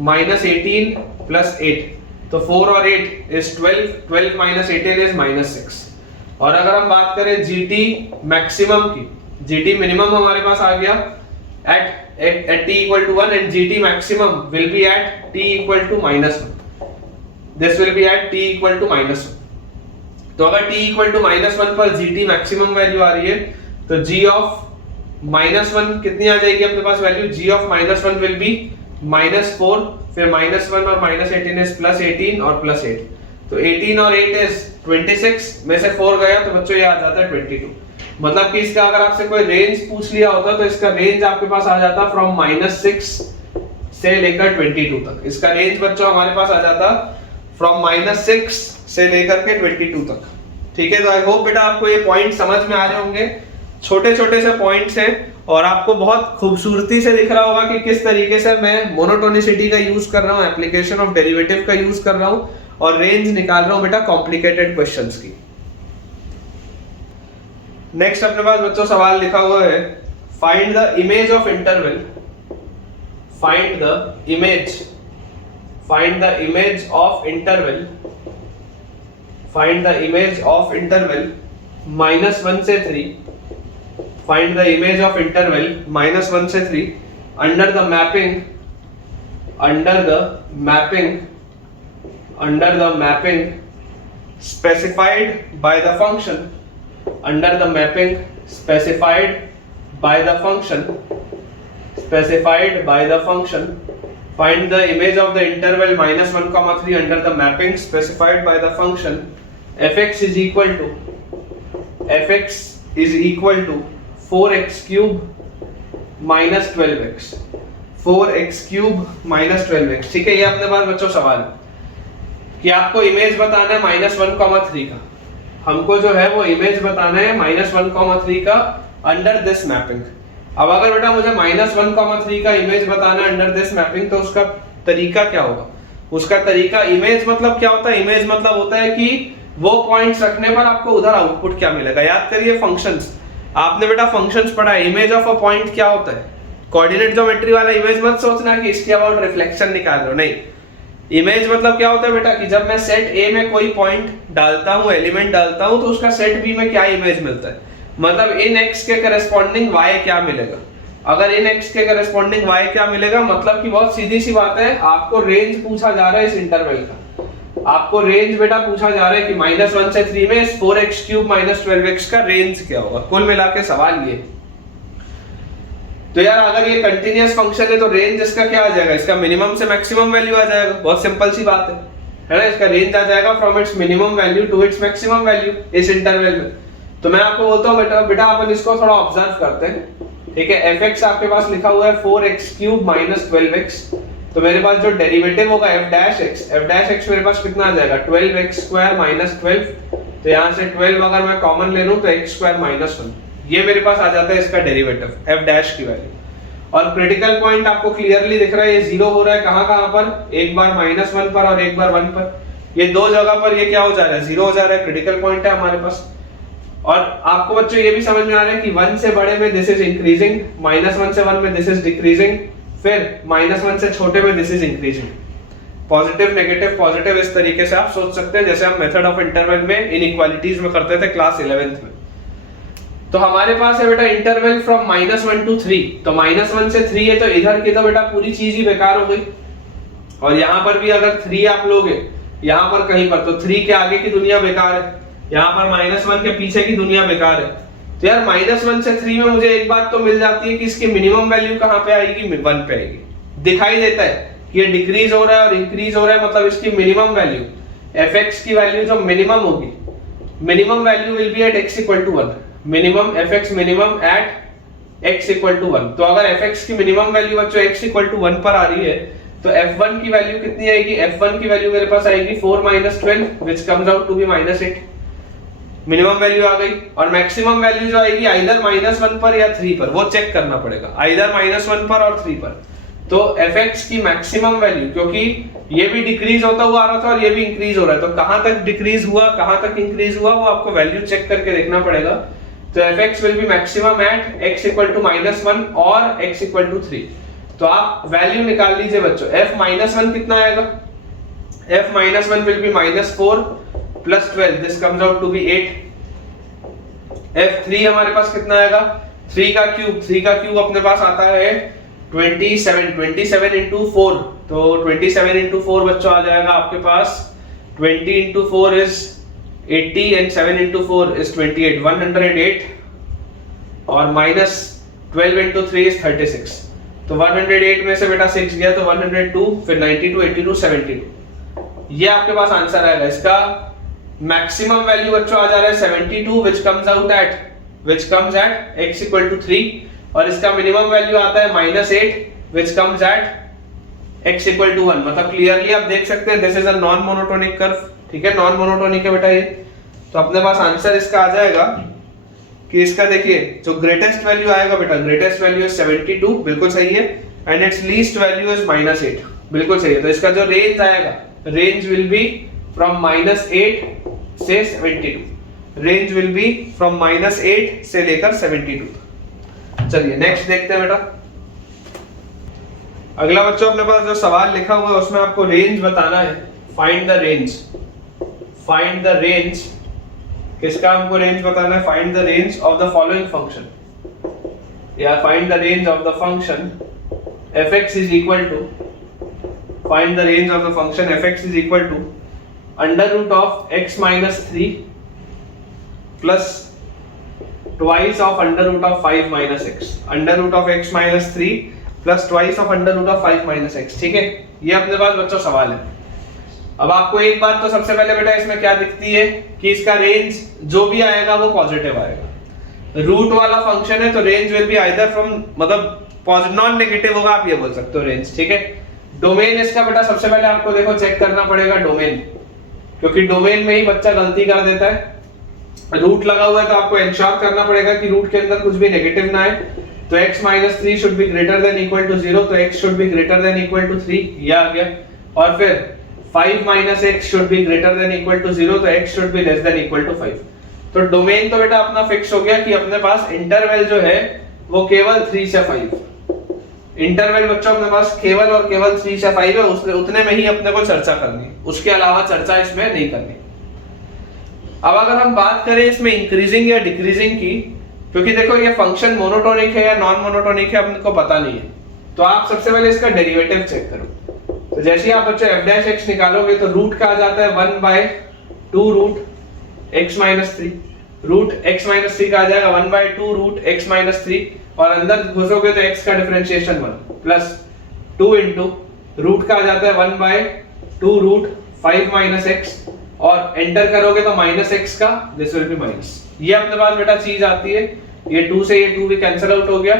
माइनस 18 प्लस 8, तो 4 और 8 इज 12, 12 माइनस 18 इज माइनस 6। और अगर हम बात करें gt मैक्सिमम की, gt मिनिमम हमारे पास आ गया at t equal to 1 and gt maximum will be at t equal to minus 1. This will be at t equal to minus 1. तो अगर t equal to minus 1 पर gt मैक्सिमम वैल्यू आ रही है तो g of minus 1 कितनी आ जाएगी अपने पास value, g of minus 1 will be minus 4, फिर minus 1 और minus 18 is plus 18 और plus 8, तो 18 और 8 is 26, में से 4 गया तो बच्चों ये आ जाता है 22। मतलब कि इसका अगर आपसे कोई रेंज पूछ लिया होता तो इसका रेंज आपके पास आ जाता फ्रॉम -6 से लेकर 22 तक। इसका रेंज बच्चों हमारे पास आ जाता फ्रॉम -6 से लेकर के 22 तक। ठीक है, तो आई होप बेटा आपको ये पॉइंट समझ में आ रहे होंगे। छोटे छोटे से पॉइंट्स हैं और आपको बहुत खूबसूरती से दिख रहा होगा कि किस तरीके से मैं मोनोटोनिसिटी का यूज कर रहा हूँ, एप्लीकेशन ऑफ डेरिवेटिव का यूज कर रहा हूँ और रेंज निकाल रहा हूँ बेटा कॉम्प्लिकेटेड क्वेश्चंस की। नेक्स्ट अपने पास बच्चों सवाल लिखा हुआ है, find the image of interval, find the image of interval, find the image of interval -1 से 3, find the image of interval -1 से 3 under the mapping specified by the function, under the mapping specified by the function, find the image of the interval -1, 3 under the mapping specified by the function fx is equal to 4x cube minus 12x, 4x cube minus 12x। ठीक है, ये अपने पास बच्चों सवाल है कि आपको image बताना है -1, 3 का, हमको जो है वो इमेज बताना है -1, 3 का अंडर दिस मैपिंग। अब अगर बेटा मुझे -1, 3 का इमेज बताना है अंडर दिस मैपिंग तो उसका तरीका क्या होगा? उसका तरीका, इमेज मतलब क्या होता है? इमेज मतलब होता है कि वो पॉइंट्स रखने पर आपको उधर आउटपुट क्या मिलेगा। याद करिए फंक्शंस, आपने बेटा फंक्शंस पढ़ा है। इमेज ऑफ अ पॉइंट क्या होता है? कोऑर्डिनेट ज्योमेट्री वाला इमेज मत सोचना कि इसके अबाउट रिफ्लेक्शन निकाल लो, नहीं। इमेज मतलब क्या होता है बेटा कि जब मैं सेट ए में कोई पॉइंट डालता हूं, एलिमेंट डालता हूं, तो उसका सेट बी में क्या इमेज मिलता है, मतलब इन एक्स के करस्पॉन्डिंग वाई क्या मिलेगा। अगर इन एक्स के करस्पॉन्डिंग वाई क्या मिलेगा, मतलब कि बहुत सीधी सी बात है, आपको रेंज पूछा जा रहा है इस इंटरवल का, आपको रेंज बेटा पूछा जा रहा है कि -1 से 3 में 4x क्यूब माइनस 12x का रेंज क्या होगा। कुल मिला के सवाल ये। तो यार अगर ये कंटिन्यूअस फंक्शन है तो रेंज इसका क्या आ जाएगा? इसका मिनिमम से मैक्सिमम वैल्यू आ जाएगा। बहुत सिंपल सी बात है ना। इसका रेंज आ जाएगा from its minimum value to its maximum value इस इंटरवल में। तो मैं आपको बोलता हूँ बेटा अपन इसको थोड़ा ऑब्जर्व करते हैं। ठीक है, fx आपके पास लिखा हुआ है 4x क्यूब माइनस 12x, तो मेरे पास जो डेरिवेटिव होगा f डैश x मेरे पास कितना आ जाएगा 12x स्क्वायर माइनस 12। तो यहाँ से 12 अगर मैं कॉमन ले लूं तो x स्क्वायर माइनस 1, ये मेरे पास आ जाता है इसका डेरिवेटिव f डैश की वैल्यू। और क्रिटिकल पॉइंट आपको क्लियरली दिख रहा है, ये जीरो हो रहा है कहाँ पर, एक बार -1 पर और एक बार 1 पर। ये दो जगह पर ये क्या हो जा रहा है, जीरो हो जा रहा है। क्रिटिकल पॉइंट है हमारे पास। और आपको बच्चों ये भी समझ में आ रहा है कि 1 से बड़े में दिस इज इंक्रीजिंग, -1 से 1 में दिस इज डिक्रीजिंग, फिर -1 से छोटे में this is increasing. Positive negative positive, इस तरीके से आप सोच सकते हैं जैसे हम मेथड ऑफ इंटरवल में इनइक्वालिटीज में करते थे क्लास 11th में। तो हमारे पास है बेटा इंटरवल फ्रॉम -1 to 3, तो -1 से 3 है तो इधर की तो बेटा पूरी चीज ही बेकार हो गई। और यहाँ पर भी अगर 3 आप लोगे यहाँ पर कहीं पर, तो 3 के आगे की दुनिया बेकार है, यहाँ पर -1 के पीछे की दुनिया बेकार है। तो यार -1 से 3 में मुझे एक बात तो मिल जाती है कि इसकी मिनिमम वैल्यू कहाँ पे आएगी, 1 पे आएगी। दिखाई देता है कि ये डिक्रीज हो रहा है और इंक्रीज हो रहा है, मतलब इसकी मिनिमम वैल्यू fx की वैल्यू जो मिनिमम होगी, minimum value will be at x equal to 1, minimum fx minimum at x equal to 1। तो अगर fx की मिनिमम वैल्यू बच्चों x इक्वल टू 1 पर आ रही है तो f1 की वैल्यू कितनी आएगी, f1 की वैल्यू मेरे पास आएगी 4 minus 12 which comes out to be -8। Minimum value आ गई। और मैक्सिमम वैल्यू जो आएगी आइदर -1 पर या 3 पर, वो चेक करना पड़ेगा, आइदर -1 पर और 3 पर। तो fx की मैक्सिमम वैल्यू, क्योंकि ये भी डिक्रीज होता हुआ आ रहा था और ये भी इंक्रीज हो रहा है, तो कहां तक डिक्रीज हुआ कहां तक इंक्रीज हुआ वो आपको वैल्यू चेक करके देखना पड़ेगा। तो fx will be maximum at x equal to -1 और x equal to 3। तो आप वैल्यू निकाल लीजिए बच्चों। f-1 कितना आएगा? f-1 will be -4 plus 12, this comes out to be 8। f3 हमारे पास कितना आएगा? 3 का क्यूब अपने पास आता है 27 into 4, तो 27 into 4 बच्चों आ जाएगा आपके पास 20 into 4 is 80 and 7 into 4 is 28, 108 और minus 12 into 3 is 36। तो 108 में से बेटा 6 गया तो 102, फिर 92, 82, 72। ये आपके पास आंसर आएगा। इसका मैक्सिमम वैल्यू बच्चों आ जा रहा है 72 which comes at x equal to 3 और इसका मिनिमम वैल्यू आता है -8 which comes at x equal to 1। मतलब क्लियरली आप देख सकते हैं this is a non monotonic curve, ठीक है, नॉन मोनोटोनिक है बेटा ये। तो अपने पास आंसर इसका आ जाएगा कि इसका देखिए जो ग्रेटेस्ट वैल्यू आएगा बेटा, ग्रेटेस्ट वैल्यू इज 72, बिल्कुल सही है, and it's least value is -8, बिल्कुल सही है। तो इसका जो रेंज आएगा, रेंज विल बी फ्रॉम -8 से 72, रेंज विल बी फ्रॉम -8 से लेकर 72। चलिए नेक्स्ट देखते हैं बेटा। अगला बच्चों अपने पास जो सवाल लिखा हुआ है उसमें आपको रेंज बताना है। फाइंड द रेंज, किसका हमको रेंज बताना है? Find the range of the following function, या find the range of the function fx is equal to, find the range of the function fx is equal to under root of x minus 3 plus twice of under root of 5 minus x, under root of x minus 3 plus twice of under root of 5 minus x, ठीक है। ये अपने पास बच्चों सवाल है। अब आपको एक बात तो सबसे पहले बेटा इसमें क्या दिखती है कि इसका रेंज जो भी आएगा वो पॉजिटिव आएगा। रूट वाला फंक्शन है तो range will be either from, मतलब नॉन नेगेटिव होगा, आप ये बोल सकते हो रेंज, ठीक है। डोमेन इसका बेटा सबसे पहले आपको देखो चेक करना पड़ेगा डोमेन, क्योंकि डोमेन में ही बच्चा गलती कर देता है। रूट लगा हुआ है तो आपको इंश्योर करना पड़ेगा कि रूट के अंदर कुछ भी नेगेटिव ना है। तो x minus 3 should be greater than equal to 0, तो x should be greater than equal to 3, ये आ गया। और फिर 5 minus x should be greater than equal to 0, तो x should be less than equal to 5। तो डोमेन तो बेटा अपना फिक्स हो गया कि अपने पास इंटरवल जो है वो केवल 3 से 5, इंटरवल बच्चों अपने पास केवल और केवल 3 से 5 है, उतने में ही अपने को चर्चा करनी, उसके अलावा चर्चा इसमें नहीं करनी। अब अगर हम बात करें इसमें इंक्रीजिंग या डिक्रीजिंग की, क्योंकि देखो ये फंक्शन मोनोटोनिक है या नॉन मोनोटोनिक है अपने को पता नहीं है, तो आप सबसे पहले इसका डेरिवेटिव चेक करो। तो जैसे ही आप बच्चों f डैश x निकालोगे तो रूट का आ जाता है 1/2 root x minus 3, root x minus 3 का आ जाएगा 1/2 रूट x माइनस 3, और अंदर घुसोगे तो x का डिफरेंशिएशन 1 प्लस 2 इंटू रूट का आ जाता है 1/2 रूट 5 माइनस x, और एंटर करोगे तो माइनस x का, दिस विल बी माइनस। ये अपने पास बेटा चीज आती है, ये 2 से ये 2 भी कैंसिल आउट हो गया।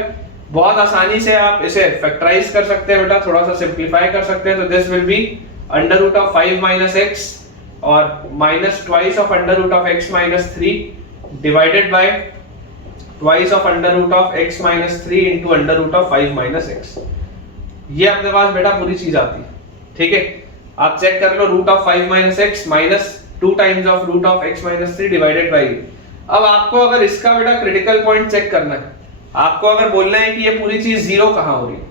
बहुत आसानी से आप इसे फैक्टराइज कर सकते हैं बेटा, थोड़ा सा सिंपलीफाई कर सकते हैं। तो this will be under root of 5 minus x और minus twice of under root of x minus 3 divided by twice of under root of x minus 3 into under root of 5 minus x। ये अपने पास बेटा पूरी चीज आती है, ठीक है। आप चेक कर लो, root of 5 minus x minus 2 times of root of x minus 3 divided by. अब आपको अगर इसका बेटा क्रिटिकल पॉइंट चेक करना है, आपको अगर बोलना है कि ये पूरी चीज जीरो कहां हो रही है,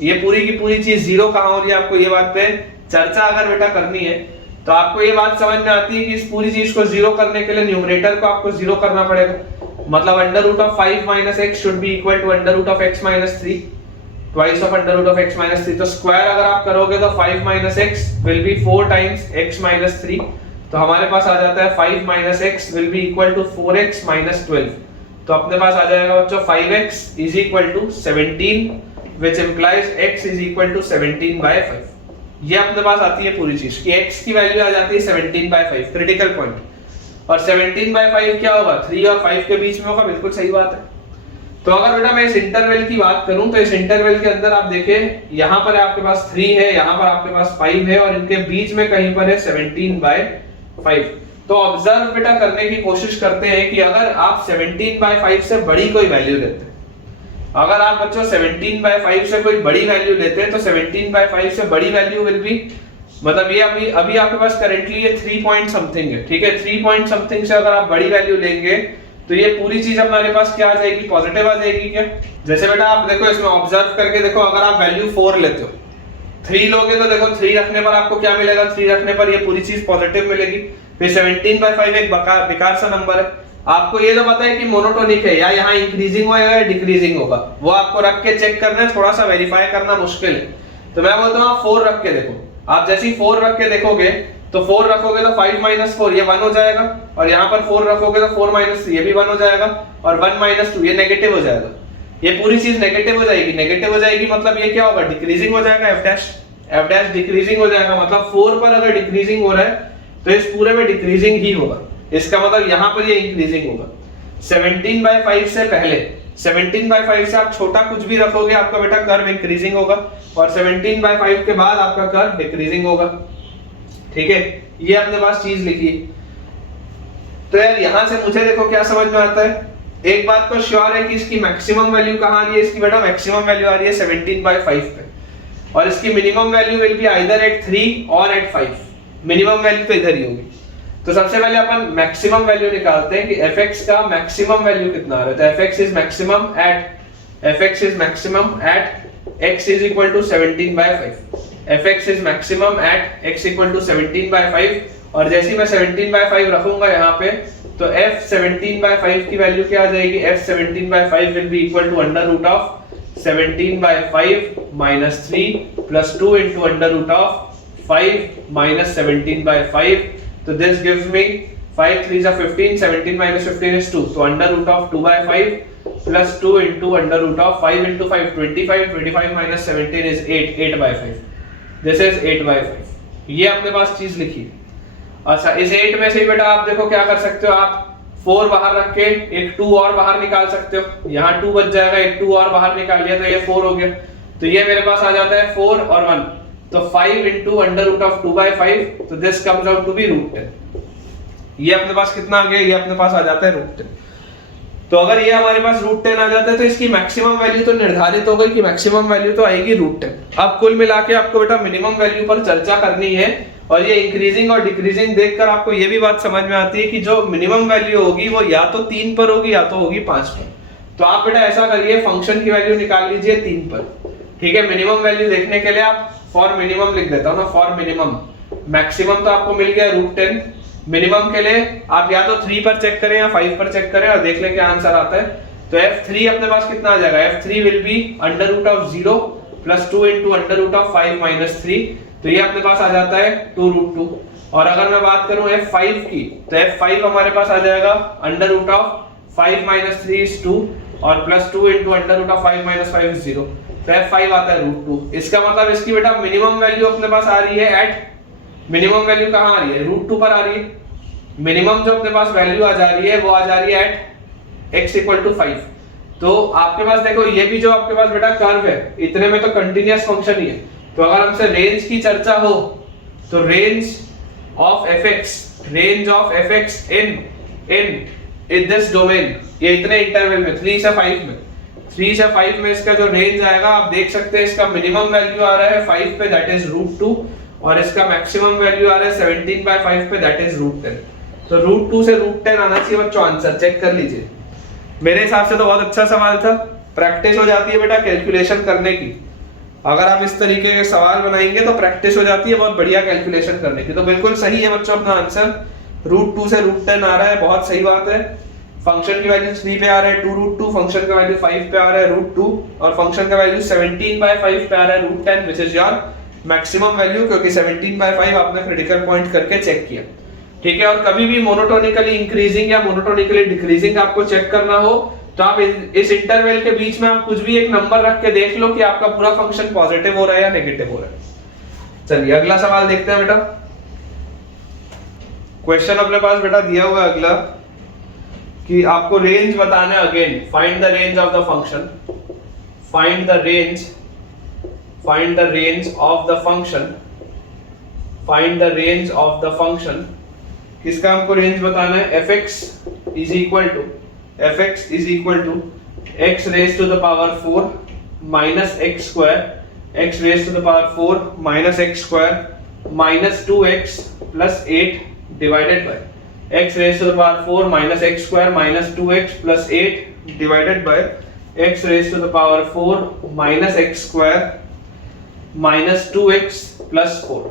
ये पूरी की पूरी चीज जीरो कहां हो रही है, आपको ये बात पे चर्चा अगर बेटा करनी है, तो आपको ये बात समझ में आती है कि इस पूरी चीज को जीरो करने के लिए न्यूमरेटर को आपको जीरो करना पड़ेगा। मतलब under root of 5 minus x should be equal to under root of x minus 3 twice of under root of x minus 3। तो स्क्वायर अगर आप करोगे तो 5 minus x will be 4 times x minus 3, तो हमारे पास आ जाता है 5 minus x will be equal to 4x minus 12। तो अपने पास आ जाएगा बच्चों 5x is equal to 17 which implies x is equal to 17/5। ये अपने पास आती है पूरी चीज कि x की वैल्यू आ जाती है 17/5 क्रिटिकल पॉइंट, और 17/5 क्या होगा, 3 और 5 के बीच में होगा, बिल्कुल सही बात है। तो अगर बेटा मैं इस इंटरवल की बात करूं तो इस इंटरवल के अंदर आप देखिए यहाँ पर आपके पास 3 है, यहाँ पर आपके पास 5 है, और इनके बीच में कहीं पर है 17/5। तो ऑब्जर्व बेटा करने की कोशिश करते हैं कि अगर आप 17/5 से बड़ी कोई वैल्यू लेते हैं, अगर आप बच्चों 17/5 से कोई बड़ी वैल्यू लेते हैं तो 17/5 से बड़ी वैल्यू विल बी, मतलब ये अभी आपके पास करेंटली ये 3 पॉइंट समथिंग है, ठीक है। 3 पॉइंट समथिंग से अगर आप बड़ी वैल्यू लेंगे तो ये पूरी चीज हमारे पास क्या आ जाएगी, पॉजिटिव आ जाएगी क्या। जैसे बेटा आप देखो इसमें ऑब्जर्व करके देखो, अगर आप वैल्यू 4 लेते हो, 3 लोगे तो देखो 3 रखने पर आपको क्या मिलेगा, 3 रखने पर ये पूरी चीज पॉजिटिव मिलेगी। फिर 17/5 एक बेकार सा नंबर है। आपको ये तो पता है कि मोनोटोनिक है, या यहाँ इंक्रीजिंग होगा या डिक्रीजिंग होगा, वो आपको रख के चेक करना है, थोड़ा सा वेरीफाई करना मुश्किल है। तो मैं बोलता हूँ आप 4 रख के देखो। आप जैसे ही 4 रख के देखोगे तो 4 रखोगे तो 5 - 4 ये 1 हो जाएगा, और यहाँ पर 4 रखोगे तो 4 - 3 ये भी 1 हो जाएगा, और 1 - 2 ये नेगेटिव हो जाएगा। ये पूरी चीज नेगेटिव हो जाएगी। नेगेटिव हो जाएगी मतलब ये क्या होगा, डिक्रीजिंग हो जाएगा, एफ डैश डिक्रीजिंग हो जाएगा। मतलब 4 पर अगर डिक्रीजिंग हो रहा है तो इस पूरे में डिक्रीजिंग ही होगा। इसका मतलब यहाँ पर ये इंक्रीजिंग होगा। 17/5 से पहले, 17/5 से आप छोटा कुछ भी रखोगे आपका बेटा कर्व इंक्रीजिंग होगा, और 17/5 के बाद आपका कर्व डिक्रीजिंग होगा। ठीक है, ये अपने पास चीज लिखी। तो यार यहां से मुझे देखो क्या समझ में आता है, एक बात तो श्योर है कि इसकी मैक्सिमम वैल्यू कहां आ रही है, इसकी बेटा मैक्सिमम वैल्यू आ रही है 17/5 पे, और इसकी minimum value will be either eight 3 और एट 5। मिनिमम वैल्यू तो इधर ही होगी। तो सबसे पहले अपन मैक्सिमम वैल्यू निकालते हैं कि fx का मैक्सिमम वैल्यू कितना आ रहा है। तो fx is maximum at x is equal to 17/5। fx is maximum at x equal to 17/5, और जैसे ही मैं 17/5 रखूंगा यहाँ पे, तो f 17/5 की वैल्यू क्या आ जाएगी, f 17/5 will be equal to under root of 17/5 - 3 + 2 into under root of 5 - 17/5। तो this gives me 5 3s are 15, 17 - 15 is 2, तो under root of 2/5 + 2 into under root of 5 into 5 25, 25 - 17 is 8, 8/5। This is 8/5। ये अपने पास चीज लिखी। अच्छा, इस 8 में से ही बेटा आप देखो क्या कर सकते हो, आप 4 बाहर रख के एक 2 और बाहर निकाल सकते हो। यहाँ 2 बच जाएगा, एक 2 और बाहर निकाल लिया तो ये 4 हो गया। तो ये मेरे पास आ जाता है 4 और 1, तो 5 into अंडर रूट ऑफ 2/5, तो this comes out to be √10। ये अपने पास कितना आ गया, ये अपने पास आ जाता है √10। तो अगर ये हमारे पास √10 आ जाता है तो इसकी मैक्सिमम वैल्यू तो निर्धारित हो गई कि मैक्सिमम वैल्यू तो आएगी √10। अब कुल मिला के आपको बेटा मिनिमम वैल्यू पर चर्चा करनी है, और ये इंक्रीजिंग और डिक्रीजिंग देखकर आपको ये भी बात समझ में आती है कि जो मिनिमम वैल्यू होगी वो या तो 3 पर होगी या तो होगी 5 पर। तो आप बेटा ऐसा करिए, फंक्शन की वैल्यू निकाल लीजिए 3 पर। ठीक है, मिनिमम वैल्यू देखने के लिए आप फॉर मिनिमम लिख देता हूं ना, फॉर मिनिमम। मैक्सिमम तो आपको मिल गया √10, मिनिमम के लिए आप या तो 3 पर चेक करें या 5 पर चेक करें और देख लें क्या आंसर आता है। तो f3 अपने पास कितना आ जाएगा, f3 will be under root of 0 + 2 into under root of 5 - 3, तो ये अपने पास आ जाता है 2√2। और अगर मैं बात करूं f5 की, तो f5 हमारे पास आ जाएगा अंडर रूट ऑफ 5 - 3 is 2, और +2 into under root of 5 - 5 is 0, तो f5 आता है √2। इसका मतलब इसकी बेटा मिनिमम वैल्यू अपने पास आ रही है एट, मिनिमम वैल्यू कहां आ रही है, √2 पर आ रही है। मिनिमम जो अपने पास वैल्यू आ जा रही है वो आ जा रही है एट x = 5। तो आपके पास देखो ये भी जो आपके पास बेटा कर्व है, इतने में तो कंटीन्यूअस फंक्शन ही है। तो अगर हमसे रेंज की चर्चा हो तो range of fx in this domain, ये इतने इंटरवल में 3 से 5 में इसका जो रेंज आएगा आप देख सकते हैं, इसका मिनिमम वैल्यू आ रहा है 5 पे, दैट इज √2, और इसका मैक्सिमम वैल्यू आ रहा है 17/5 पे, दैट इज √10। तो √2 से √10 आना चाहिए बच्चों, आंसर चेक कर लीजिए। मेरे हिसाब से तो बहुत अच्छा सवाल था। प्रैक्टिस हो जाती है बेटा कैलकुलेशन करने की, अगर आप इस तरीके के सवाल बनाएंगे तो प्रैक्टिस हो जाती है बहुत बढ़िया कैलकुलेशन करने की। तो बिल्कुल सही है बच्चों अपना आंसर, √2 से √10 आ रहा है, बहुत सही बात है। फंक्शन की वैल्यू 3 पे आ रहा है 2√2, फंक्शन का वैल्यू 5 पे आ रहा है √2, और फंक्शन का वैल्यू 17/5 पे आ रहा है √10, which is your maximum value, क्योंकि 17/5 आपने क्रिटिकल पॉइंट करके चेक किया। ठीक है, और कभी भी मोनोटोनिकली इंक्रीजिंग या मोनोटोनिकली डिक्रीजिंग आपको चेक करना हो तो आप इस इंटरवल के बीच में आप कुछ भी एक नंबर रख के देख लो कि आपका पूरा फंक्शन पॉजिटिव हो रहा है या नेगेटिव हो रहा है। चलिए अगला सवाल देखते हैं बेटा। क्वेश्चन अपने पास बेटा दिया हुआ है अगला कि आपको रेंज बताना है। Again find the range of the function, find the range of the function, find the range of the function. किसका हमको रेंज बताना है, fx is equal to x raise to the power 4 minus x square, x raise to the power 4 minus x square minus 2x plus 8 divided by x raise to the power 4 minus x square minus 2x plus 8 divided by x raise to the power 4 minus x square minus 2x plus 4।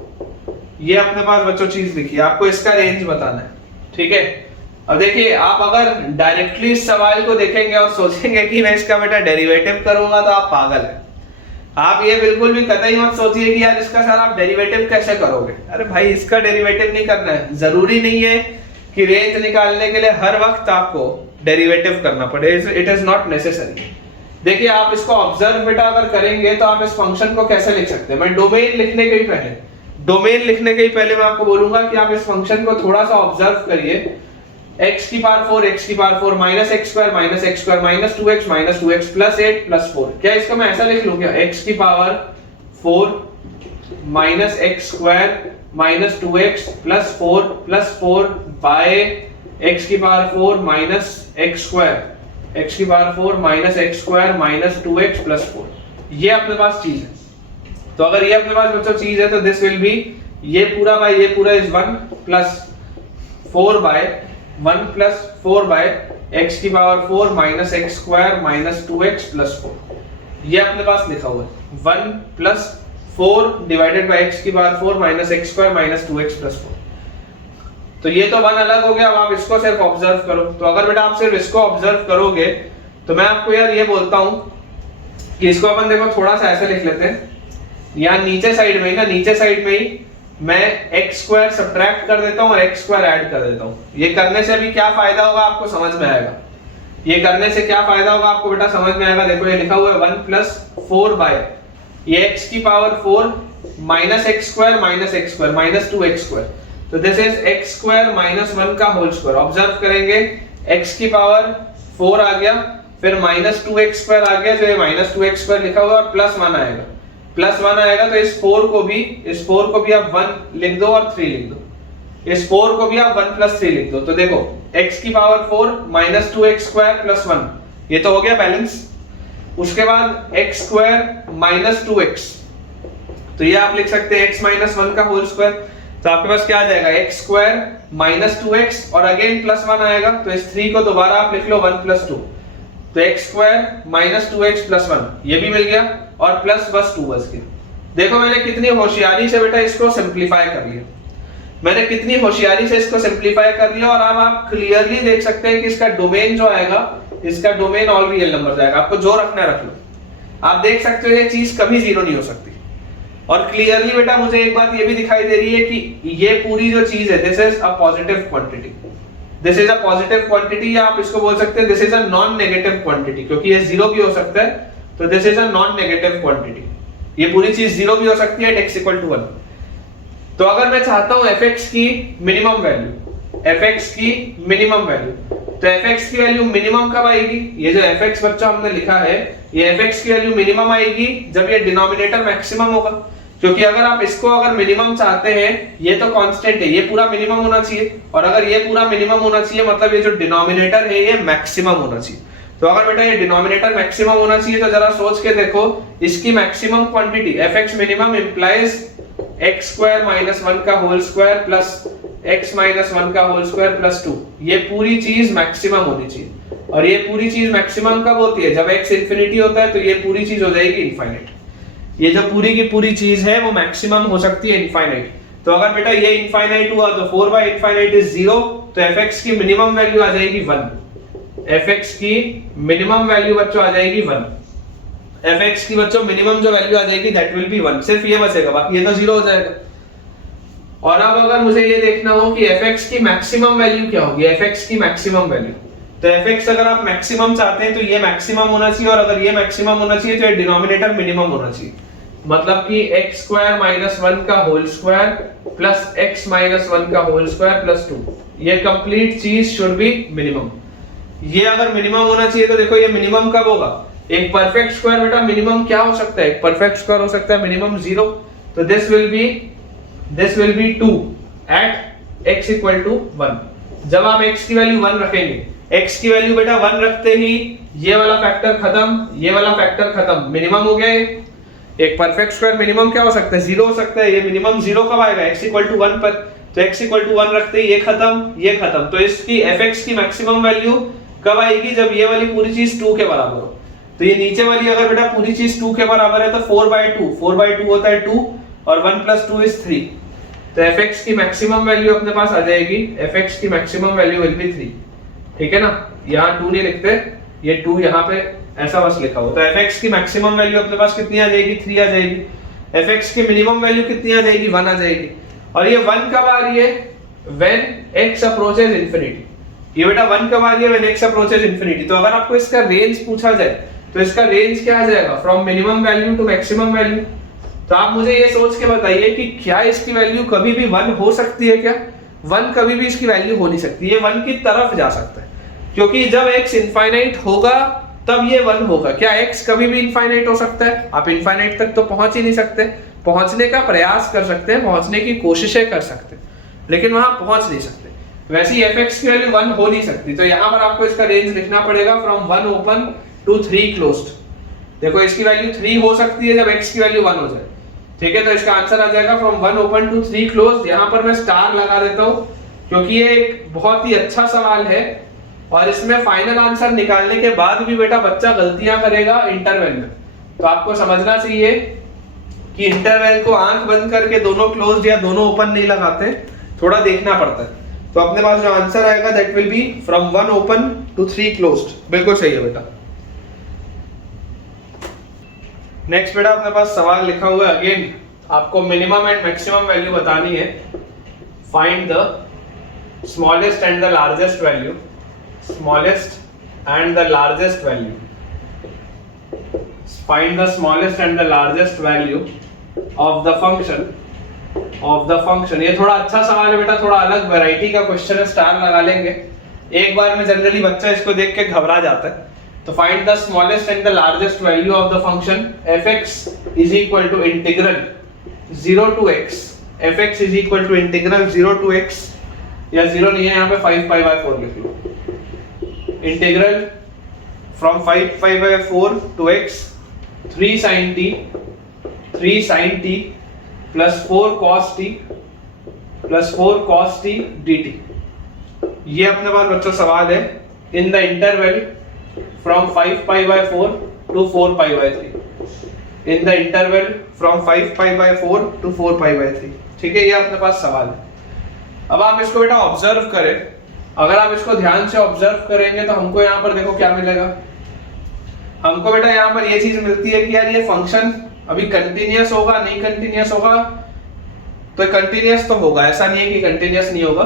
ये अपने पास बच्चों चीज लिखी है, आपको इसका range बताना है, ठीक है। अब देखिए, आप अगर डायरेक्टली इस सवाल को देखेंगे और सोचेंगे कि मैं इसका बेटा डेरिवेटिव करूंगा तो आप पागल है। आप ये बिल्कुल भी कतई मत सोचिए कि यार इसका सर आप डेरिवेटिव कैसे करोगे। अरे भाई, इसका डेरिवेटिव नहीं करना है। जरूरी नहीं है कि रेंज निकालने के लिए हर वक्त आपको डेरिवेटिव करना पड़े, इट इज नॉट नेसेसरी। देखिए, आप इसको ऑब्जर्व बेटा अगर करेंगे तो आप इस फंक्शन को कैसे लिख सकते हैं। मैं डोमेन लिखने के ही पहले मैं आपको बोलूंगा कि आप इस फंक्शन को थोड़ा सा ऑब्जर्व करिए। x की power 4 minus x square minus 2x plus 8 plus 4। क्या इसका मैं ऐसा लिख लूं क्या, x की power 4 minus x square minus 2x plus 4 by x की power 4 minus x square minus 2x plus 4। ये अपने पास चीज है। तो अगर ये अपने पास बच्चों चीज है तो दिस विल बी ये पूरा इज 1 प्लस 4 बाय x की power 4 minus x square minus 2x plus 4। ये अपने पास लिखा हुआ है 1 प्लस 4 डिवाइडेड बाय x की power 4 minus x square minus 2x plus 4। तो ये तो 1 अलग हो गया। अब आप इसको सिर्फ ऑब्जर्व करो। तो अगर बेटा आप सिर्फ इसको ऑब्जर्व करोगे तो मैं आपको यार ये बोलता हूं कि इसको अपन देखो थोड़ा सा ऐसे लिख लेते हैं। यहाँ नीचे साइड में ही मैं x स्क्वायर सब्ट्रैक्ट कर देता हूँ और x स्क्वायर ऐड कर देता हूँ। ये करने से अभी क्या फायदा होगा आपको समझ में आएगा। बेटा समझ में आएगा। देखो ये लिखा हुआ है 1 प्लस 4 बाय ये x की power 4 minus x square minus 2x square. तो this is x square minus 1 का होल स्क्वायर। ऑब्जर्व करेंगे x की पावर 4 आ गया, फिर माइनस 2x स्क्वायर आ गया, जो ये माइनस 2x स्क्वायर लिखा हुआ है, और प्लस 1 आएगा। तो इस 4 को भी आप 1 लिख दो और 3 लिख दो। इस 4 को भी आप 1 प्लस 3 लिख दो। तो देखो x की power 4 minus 2x square plus 1, ये तो हो गया बैलेंस। उसके बाद x स्क्वायर माइनस 2x, तो ये आप लिख सकते हैं x माइनस 1 का होल स्क्वायर। तो आपके पास क्या आ जाएगा, x स्क्वायर माइनस 2x और अगेन प्लस 1 आएगा। तो इस 3 को दोबारा आप लिख लो 1 प्लस 2। तो x square minus 2x plus 1 ये भी मिल गया, और प्लस बस 2 बस गया। देखो मैंने कितनी होशियारी से बेटा इसको सिंप्लीफाई कर लिया। और अब आप क्लियरली देख सकते हैं कि इसका डोमेन जो आएगा, इसका डोमेन ऑल रियल नंबर जाएगा। आपको जो रखना है रख लो। आप देख सकते हो ये चीज कभी जीरो नहीं हो सकती। और क्लियरली बेटा मुझे एक बात ये भी दिखाई दे रही है कि ये पूरी जो चीज है this is a positive quantity, या आप इसको बोल सकते हैं this is a non negative quantity, क्योंकि ये जीरो भी हो सकता है। तो this is a non negative quantity. ये पूरी चीज जीरो भी हो सकती है x इक्वल टू 1। तो अगर मैं चाहता हूं fx की मिनिमम वैल्यू, तो fx की वैल्यू मिनिमम कब आएगी? ये जो fx बच्चा हमने लिखा है, ये fx की वैल्यू मिनिमम आएगी जब ये डिनोमिनेटर मैक्सिमम होगा। क्योंकि अगर आप इसको अगर मिनिमम चाहते हैं, ये तो कांस्टेंट है, ये पूरा मिनिमम होना चाहिए। और अगर ये पूरा मिनिमम होना चाहिए मतलब ये जो डिनोमिनेटर है ये मैक्सिमम होना चाहिए। तो अगर बेटा ये डिनोमिनेटर मैक्सिमम होना चाहिए तो जरा सोच के देखो, इसकी maximum quantity fx minimum implies x square minus 1 का whole square plus x minus 1 का होल स्क्वायर प्लस 2। ये पूरी चीज मैक्सिमम होनी चाहिए। और ये पूरी चीज मैक्सिमम कब होती है? जब x इंफिनिटी होता है, तो ये पूरी चीज हो जाएगी इनफाइनाइट। ये जो पूरी की पूरी चीज है वो मैक्सिमम हो सकती है इनफाइनाइट। तो अगर बेटा ये इनफाइनाइट हुआ तो 4 बाय इनफाइनाइट इज 0, तो fx की मिनिमम वैल्यू आ जाएगी 1। fx की मिनिमम वैल्यू बच्चों आ जाएगी 1। fx की बच्चों मिनिमम जो वैल्यू आ जाएगी दैट विल बी 1। सिर्फ ये बचेगा, बाकी ये तो 0 हो जाएगा। और अब अगर मुझे ये देखना हो कि fx की मैक्सिमम वैल्यू क्या होगी, fx की मैक्सिमम वैल्यू, तो fx अगर आप मैक्सिमम चाहते हैं तो ये मैक्सिमम होना चाहिए, और अगर ये मैक्सिमम होना चाहिए तो ये डिनोमिनेटर मिनिमम होना चाहिए। मतलब कि x स्क्वायर माइनस 1 का whole square plus x minus 1 का होल स्क्वायर प्लस 2, ये कंप्लीट चीज शुड बी मिनिमम। ये अगर मिनिमम होना चाहिए तो देखो ये मिनिमम कब होगा? एक परफेक्ट स्क्वायर बेटा मिनिमम क्या हो सकता है? एक परफेक्ट स्क्वायर हो सकता है मिनिमम 0। तो this will be 2 at x equal to 1। जब आप x की वैल्यू 1 रखेंगे, x की वैल्यू बेटा 1 रखते ही ये वाला फैक्टर खत्म, ये वाला फैक्टर खत्म, मिनिमम हो गया। एक परफेक्ट स्क्वायर मिनिमम क्या हो सकता है? 0 हो सकता है। ये मिनिमम 0 कब आएगा? x इक्वल टू 1 पर। तो x इक्वल टू 1 रखते ही ये खत्म। तो इसकी fx की मैक्सिमम वैल्यू कब आएगी? जब ये वाली पूरी चीज 2 के बराबर हो। तो ये नीचे वाली अगर बेटा पूरी चीज 2 के बराबर है तो 4/2 होता है 2 और 1 + 2 = 3। तो fx की मैक्सिमम वैल्यू अपने पास आ जाएगी, fx की मैक्सिमम वैल्यू विल बी 3। ठीक है ना, यहाँ 2 नहीं लिखते, ये 2 यहाँ पे ऐसा बस लिखा हो। तो fx की मैक्सिमम वैल्यू अपने पास कितनी आ जाएगी? 3 आ जाएगी। fx की मिनिमम वैल्यू कितनी आ जाएगी? 1 आ जाएगी। और ये 1 कब आ रही है? when x approaches infinity। ये बेटा 1 कब आ रही है? when x approaches infinity। तो अगर आपको इसका रेंज पूछा जाए तो इसका रेंज क्या आ जाएगा? From minimum value to maximum value. तो आप मुझे ये सोच के बताइए कि क्या इसकी वैल्यू कभी भी 1 हो सकती है क्या? 1 कभी भी इसकी वैल्यू हो नहीं सकती, ये 1 की तरफ जा सकता है, क्योंकि जब x इनफाइनाइट होगा तब ये 1 होगा। क्या x कभी भी इनफाइनाइट हो सकता है? आप इनफाइनाइट तक तो पहुंच ही नहीं सकते, पहुंचने का प्रयास कर सकते हैं, पहुंचने की कोशिशें कर सकते हैं, लेकिन वहां पहुंच नहीं सकते। वैसे ही fx की वैल्यू 1 हो नहीं सकती, तो यहाँ पर आपको इसका रेंज लिखना पड़ेगा फ्रॉम 1 ओपन टू 3 क्लोज्ड। देखो इसकी वैल्यू 3 हो सकती है जब x की वैल्यू 1 हो जाए। ठीक है, तो इसका आंसर आ जाएगा फ्रॉम 1 ओपन टू 3 क्लोज्ड। यहाँ पर मैं स्टार लगा देता हूँ क्योंकि ये एक बहुत ही अच्छा सवाल है और इसमें फाइनल आंसर निकालने के बाद भी बेटा बच्चा गलतियां करेगा इंटरवल में। तो आपको समझना चाहिए कि इंटरवल को आंख बंद करके दोनों क्लोज्ड या दोनों ओपन नहीं लगाते, थोड़ा देखना पड़ता है। तो अपने पास जो आंसर आएगा that will be from 1 open to 3 closed. बिल्कुल सही है बेटा। नेक्स्ट बेटा अपने पास सवाल लिखा हुआ है, अगेन आपको मिनिमम एंड मैक्सिमम वैल्यू बतानी है। Find the smallest and the largest value, smallest and the largest value, find the smallest and the largest value of the function. ये थोड़ा अच्छा सवाल है बेटा, थोड़ा अलग वैरायटी का क्वेश्चन है, स्टार लगा लेंगे। एक बार में जनरली बच्चा इसको देख के घबरा जाता है। तो find the smallest and the largest value of the function fx is equal to integral 0 to x, fx is equal to integral 0 to x, या 0 नहीं है यहाँ पे 5π/4 लिख लो। Integral from 5π/4 to x 3 sin t plus 4 cos t dt। ये अपने पास बच्चों सवाल है in the interval from 5π/4 to 4π/3, in the interval from 5π/4 to 4π/3। ठीक है, ये अपने पास सवाल है। अब आप इसको बेटा ऑब्जर्व करें, अगर आप इसको ध्यान से ऑब्जर्व करेंगे तो हमको यहाँ पर देखो क्या मिलेगा। हमको बेटा यहाँ पर ये चीज मिलती है कि यार ये फंक्शन अभी कंटिन्यूअस होगा, नहीं कंटिन्यूअस होगा, तो कंटिन्यूअस तो होगा, ऐसा नहीं है कि कंटिन्यूअस नहीं होगा।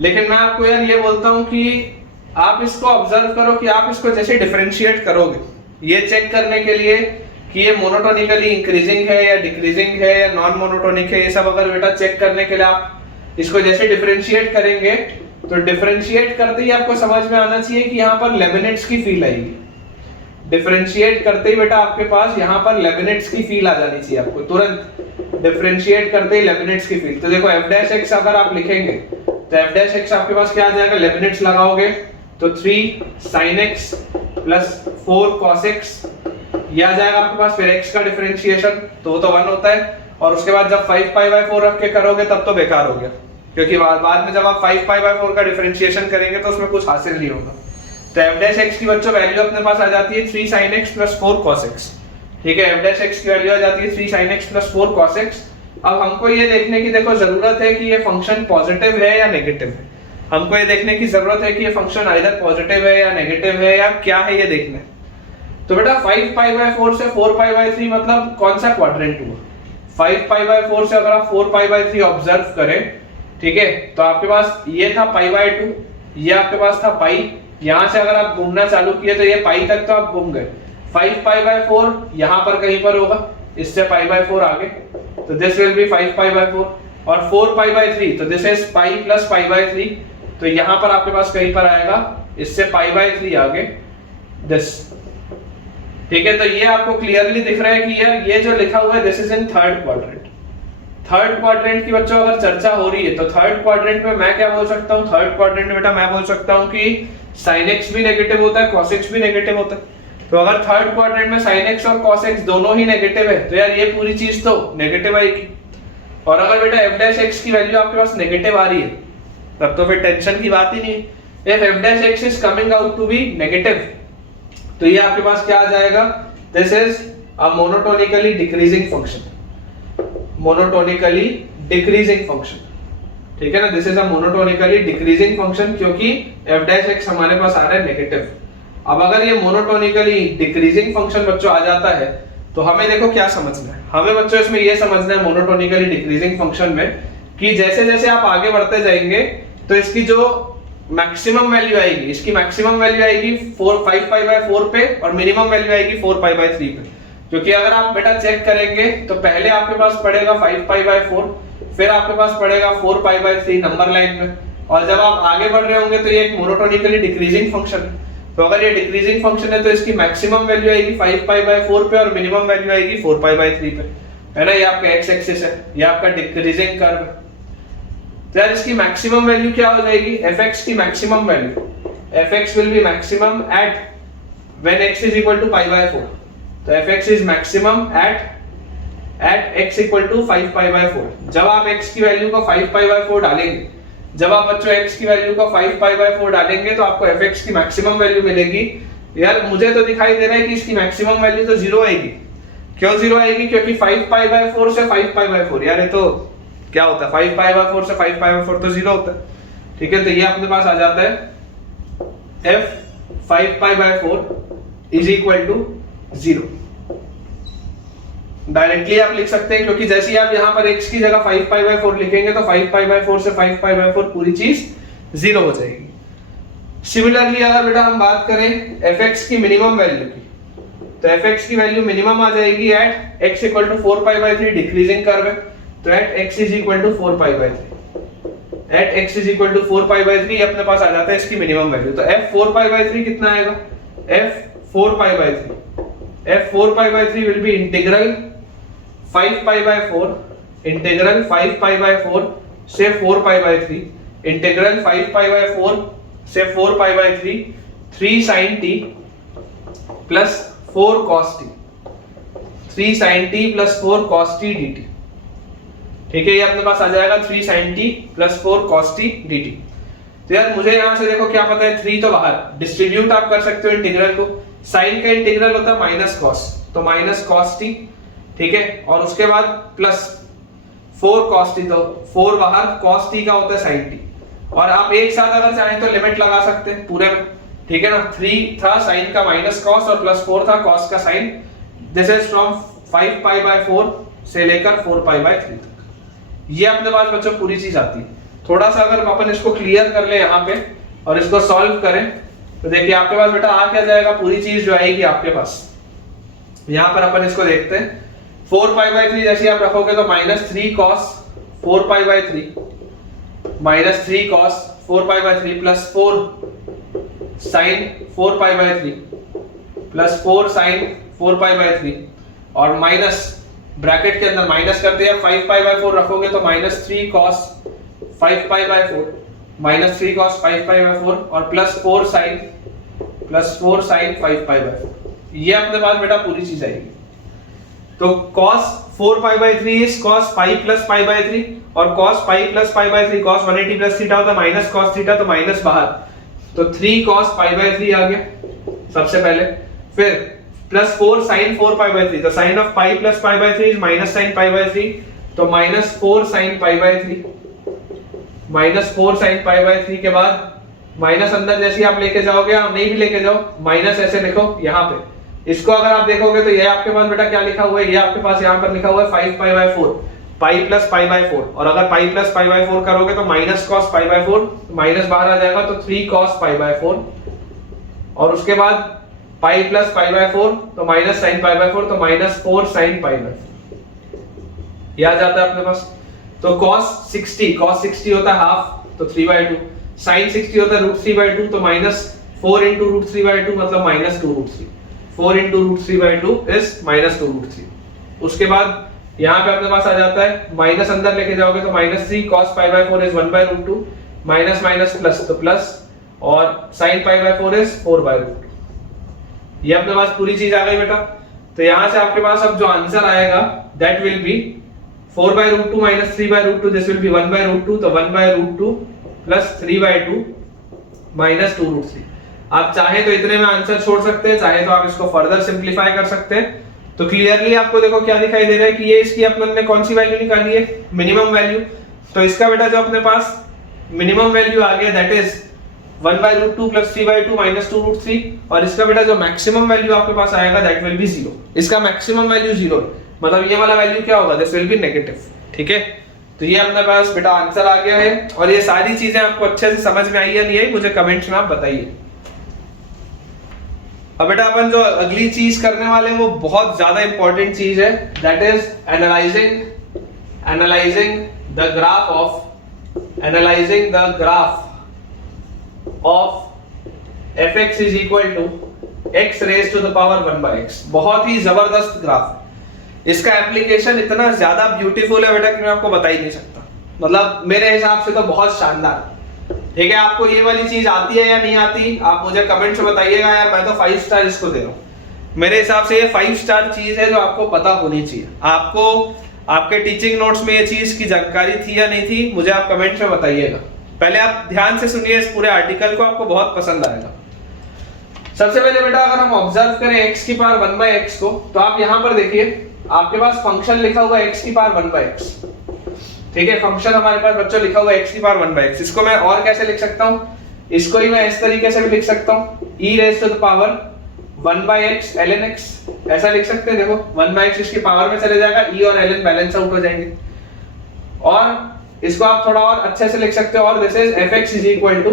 लेकिन मैं आपको यार ये बोलता हूँ कि आप इसको ऑब्जर्व करो कि आप इसको जैसे डिफरेंशिएट करोगे, ये चेक करने के लिए कि ये मोनोटोनिकली इंक्रीजिंग है या डिक्रीजिंग है या नॉन मोनोटोनिक है, ये सब अगर बेटा चेक करने के लिए आप इसको जैसे डिफरेंशिएट करेंगे तो डिफरेंशिएट करते ही आपको समझ में आना चाहिए कि यहाँ पर लेबिनिट्स की फील आएगी। डिफरेंशिएट करते ही बेटा आपके पास यहाँ पर लेबिनिट्स की फील आ जानी चाहिए आपको, तुरंत डिफरेंशिएट करते ही लेबिनिट्स की फील। तो देखो f' अगर आप लिखेंगे तो f' आपके पास क्या आ जाएगा, लेबिनिट्स लगाओगे तो 3 sin x plus 4 cos x, ये आ जाएगा आपके पास। फिर x का डिफरेंशिएशन तो वो तो 1 होता है, और उसके बाद जब 5π/4 रख के करोगे तब तो बेकार हो गया, क्योंकि बाद में जब आप 5π/4 का डिफरेंशिएशन करेंगे तो उसमें कुछ हासिल नहीं होगा। तो f' की बच्चों वैल्यू अपने पास आ जाती है 3 sin x plus 4 cos x। ठीक है, f' की वैल्यू आ जाती है 3 sin x plus 4 cos x। अब हमको ये देखने की देखो जरूरत है कि ये फंक्शन पॉजिटिव है या नेगेटिव है। हमको ये देखने की जरूरत है कि ये फंक्शन आइदर पॉजिटिव है या नेगेटिव है या क्या है, ये देखना है। तो बेटा 5π/4 से 4π/3 मतलब कौन सा क्वाड्रेंट हुआ? 5π/4 से अगर आप 4π/3 ऑब्जर्व करें, ठीक है, तो आपके पास ये था π/2, ये आपके पास था पाई, यहां से अगर आप घूमना चालू किए तो ये पाई तक तो आप घूम गए। 5π/4 यहां पर कहीं पर होगा, इससे π/4 आगे, तो दिस विल बी 5π/4, और 4π/3 तो दिस इज पाई प्लस π/3, तो यहां पर आपके पास कहीं पर आएगा, इससे π/3 आगे दिस। ठीक है, तो ये आपको क्लियरली दिख रहा है कि यार ये जो लिखा हुआ है this is in third quadrant. Third quadrant की बच्चों अगर चर्चा हो रही है तो थर्ड क्वाड्रेंट में मैं क्या बोल सकता हूँ, थर्ड क्वाड्रेंट में बेटा मैं बोल सकता हूँ कि sin x भी नेगेटिव होता है, cos x भी नेगेटिव होता है। तो अगर थर्ड क्वाड्रेंट में sin x और cos x दोनों ही नेगेटिव है तो यार ये पूरी चीज तो नेगेटिव आएगी। और अगर बेटा f डैश x की वैल्यू आपके पास नेगेटिव आ रही है तब तो फिर टेंशन की बात ही नहीं है। if f dash x is coming out to be negative तो ये आपके पास क्या आ जाएगा, this is a monotonically decreasing function, monotonically decreasing function, ठीक है ना, this is a monotonically decreasing function क्योंकि f डैश x हमारे पास आ रहा है नेगेटिव। अब अगर ये मोनोटोनिकली डिक्रीजिंग फंक्शन बच्चों आ जाता है तो हमें देखो क्या समझना है, हमें बच्चों इसमें ये समझना है मोनोटोनिकली डिक्रीजिंग फंक्शन में कि जैसे जैसे आप आगे बढ़ते जाएंगे तो इसकी जो मैक्सिमम वैल्यू आएगी, इसकी मैक्सिमम वैल्यू आएगी 5 पाई बाय 4 पे और मिनिमम वैल्यू आएगी 4 पाई बाय 3 पे। क्योंकि अगर आप बेटा चेक करेंगे तो पहले आपके पास पड़ेगा 5 पाई बाय 4, फिर आपके पास पड़ेगा 4 पाई बाय 3 नंबर लाइन में, और जब आप आगे बढ़ रहे होंगे तो ये एक मोनोटोनिकली डिक्रीजिंग फंक्शन है। तो अगर ये डिक्रीजिंग फंक्शन है तो इसकी मैक्सिमम वैल्यू आएगी 5 पाई बाय 4 पे और मिनिमम वैल्यू आएगी 4 पाई बाय 3 पे, है ना, ये आपका एक्स एक्सिस है, ये आपका डिक्रीजिंग कर्व है। तो यार इसकी मैक्सिमम वैल्यू क्या हो जाएगी, fx की maximum value, fx will be maximum at when x is equal to pi by 4, तो fx is maximum at x equal to 5 pi by 4। जब आप x की वैल्यू को 5 pi by 4 डालेंगे, जब आप बच्चों x की वैल्यू को 5 pi by 4 डालेंगे तो आपको fx की मैक्सिमम वैल्यू मिलेगी। यार मुझे तो दिखाई दे रहा है कि इसकी मैक्सिमम वैल्यू तो 0 आएगी। क्यों 0 आएगी, क्योंकि 5 pi by 4 से 5 pi by 4, यार ये तो क्या होता है, 5 पाई बाय 4 से 5 पाई बाय 4 तो 0 होता है, ठीक है। तो ये अपने पास आ जाता है f 5 pi by 4 is equal to 0। Directly आप लिख सकते हैं क्योंकि जैसे ही आप यहाँ पर x की जगह 5 पाई बाय 4 लिखेंगे तो 5 पाई बाय 4 से 5 पाई बाय 4 पूरी चीज 0 हो जाएगी। सिमिलरली अगर बेटा हम बात करें fx की मिनिमम वैल्यू की, तो fx की वैल्यू मिनिमम आ जाएगी at x equal to 4 pi by 3, decreasing curve है, तो at x is equal to 4 pi by 3, at x is equal to 4 pi by 3 ये अपने पास आ जाता है इसकी मिनिमम वैल्यू। तो f 4 पाई बाय 3 कितना आएगा, f 4 pi by 3, f 4 pi by 3 will be integral 5 pi by 4, integral 5 pi by 4 से 4 pi by 3, integral 5 pi by 4 से 4 pi by 3, 3 sin t plus 4 cos t, 3 sin t plus 4 cos t dt, ठीक है, ये अपने पास आ जाएगा 3 sin t plus 4 cos t dt। तो यार मुझे यहां से देखो क्या पता है, 3 तो बाहर, डिस्ट्रीब्यूट आप कर सकते हो इंटीग्रल को, साइन का इंटीग्रल होता है माइनस cos, तो माइनस cos t, ठीक है, और उसके बाद प्लस 4 cos t, तो 4 बाहर, cos t का होता है sin t, और आप एक साथ अगर चाहें तो लिमिट लगा सकते हैं पूरे में, ठीक है ना, 3 था sin का माइनस cos और प्लस 4 था cos का sin, this is from 5 pi by 4 से लेकर 4 पाई बाय 3 तक। ये अपने पास बच्चों पूरी चीज आती है। थोड़ा सा अगर अपन इसको क्लियर कर ले यहाँ पे और इसको सॉल्व करें तो देखिए आपके पास बेटा आ क्या जाएगा, पूरी चीज जो आएगी आपके पास, यहाँ पर अपन इसको देखते हैं, 4 पाई बाय 3 जैसे आप रखोगे तो minus 3 cos 4 pi by 3, minus 3 cos 4 pi by 3 plus 4 sin 4 pi by 3 plus 4 sin 4 pi by 3, और माइनस ब्रैकेट के अंदर माइनस करते हैं, 5 पाई बाय 4 रखोगे तो minus 3 cos 5 pi by 4, minus 3 cos 5 pi by 4 और प्लस 4 sin 5 पाई बाय 4, ये अपने पास बेटा पूरी चीज आएगी। तो cos 4 pi by 3 is cos pi plus pi by 3, और cos pi plus pi by 3 cos 180 plus theta होता है माइनस cos थीटा, तो माइनस बाहर, तो 3 cos पाई बाय 3 आ गया सबसे पहले, फिर प्लस 4 sin 4 पाई बाय 3, तो sin of pi plus pi by 3 is minus sin pi by 3, तो minus 4 sin pi by 3, minus 4 sin pi by 3 के बाद माइनस अंदर जैसे आप लेके जाओगे, आप नहीं भी लेके जाओ, माइनस ऐसे लिखो यहाँ पे, इसको अगर आप देखोगे तो ये आपके पास बेटा क्या लिखा हुआ है, ये आपके पास यहाँ पर लिखा हुआ है 5 pi by 4, pi plus pi by 4, और अगर पाई प्लस पाई बाय 4 करोगे तो minus cos pi by 4, minus बाहर आ जाएगा तो 3 cos पाई बाय 4, और उसके बाद पाई प्लस पाई बाय 4 तो माइनस साइन पाई बाय 4, तो माइनस 4 साइन पाई बाय 4, यह आ जाता है अपने पास। तो cos 60 होता है हाफ, तो 3/2, sin 60 होता है √3/2, तो माइनस 4 into √3/2 मतलब माइनस 2√3, 4 into √3/2 इज माइनस 2√3। उसके बाद यहाँ पे अपने पास आ जाता है, माइनस अंदर लेके जाओगे तो minus 3 cos pi by 4 is 1/√2, minus minus plus तो प्लस, और sin पाई बाय 4 इज 4/√2। ये अपने पास पूरी चीज आ गई बेटा। तो यहां से आपके पास अब जो आंसर आएगा that will B 4/√2 minus 3/√2, this will be 1/√2, तो 1/√2 plus 3/2 minus 2√3। आप चाहे तो इतने में आंसर छोड़ सकते हैं, चाहे तो आप इसको फर्दर सिंप्लीफाई कर सकते हैं। तो क्लियरली आपको देखो क्या दिखाई दे रहा है कि ये इसकी अपन ने कौन सी वैल्यू निकाली है, मिनिमम वैल्यू। तो इसका बेटा जो अपने पास मिनिमम वैल्यू आ गया दैट इज 1/√2 plus 3/2 minus 2√3, और इसका बेटा जो मैक्सिमम वैल्यू आपके पास आएगा दैट विल बी 0। इसका मैक्सिमम वैल्यू 0 है, मतलब ये वाला वैल्यू क्या होगा, दिस विल बी नेगेटिव। ठीक है, तो ये अपने पास बेटा आंसर आ गया है। और ये सारी चीजें आपको अच्छे से समझ में आई या नहीं आई, मुझे कमेंट्स में आप बताइए। अब बेटा अपन जो अगली चीज करने वाले हैं वो बहुत ज्यादा इंपॉर्टेंट चीज है, that is analysing the graph of fx is equal to x raised to the power 1/x। बहुत ही जबरदस्त ग्राफ, इसका एप्लीकेशन इतना ज्यादा ब्यूटीफुल है बेटा कि मैं आपको बता ही नहीं सकता। मतलब मेरे हिसाब से तो बहुत शानदार। ठीक है, आपको ये वाली चीज आती है या नहीं आती, आप मुझे कमेंट में बताइएगा। यार मैं तो 5 स्टार इसको दे रहा हूँ। मेरे हिसाब से ये 5 स्टार चीज है जो आपको पता होनी चाहिए। आपको आपके टीचिंग नोट्स में ये चीज की जानकारी थी या नहीं थी, मुझे आप कमेंट में बताइएगा। पहले आप ध्यान से सुनिए इस पूरे आर्टिकल को, आपको बहुत पसंद आएगा। सबसे पहले बेटा अगर हम ऑब्जर्व करें x की पावर 1/x को, तो आप यहां पर देखिए आपके पास फंक्शन लिखा हुआ है x की पावर 1/x। ठीक है, फंक्शन हमारे पास बच्चों लिखा हुआ है x की पावर 1/x। इसको मैं और कैसे लिख सकता हूं, इसको ही मैं इस तरीके से भी लिख सकता हूं, e raised to the power 1/x ln x, ऐसा लिख सकते हैं। देखो 1/x इसकी पावर में चले जाएगा, e और ln बैलेंस आउट हो जाएंगे। और इसको आप थोड़ा और अच्छे से लिख सकते हो, और this is fx is equal to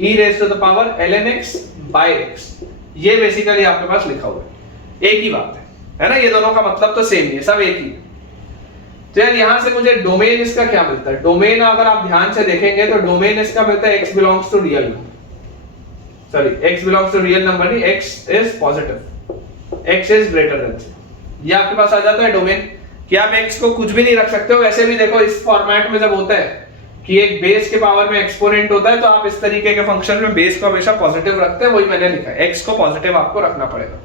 e raised to the power ln x by x। ये बेसिकली आपके पास लिखा हुआ है, एक ही बात है ना, ये दोनों का मतलब तो सेम ही है, सब एक ही है। तो यार यहां से मुझे डोमेन इसका क्या मिलता है, डोमेन अगर आप ध्यान से देखेंगे तो डोमेन इसका मिलता है x belongs to real number, sorry x belongs to real number नहीं, x is positive, x is greater than 0। ये आपके पास आ जाता है डोमेन कि आप x को कुछ भी नहीं रख सकते हो। वैसे भी देखो इस फॉर्मेट में जब होता है कि एक बेस के पावर में एक्सपोनेंट होता है, तो आप इस तरीके के फंक्शन में बेस को हमेशा पॉजिटिव रखते हैं, वही मैंने लिखा है, x को पॉजिटिव आपको रखना पड़ेगा।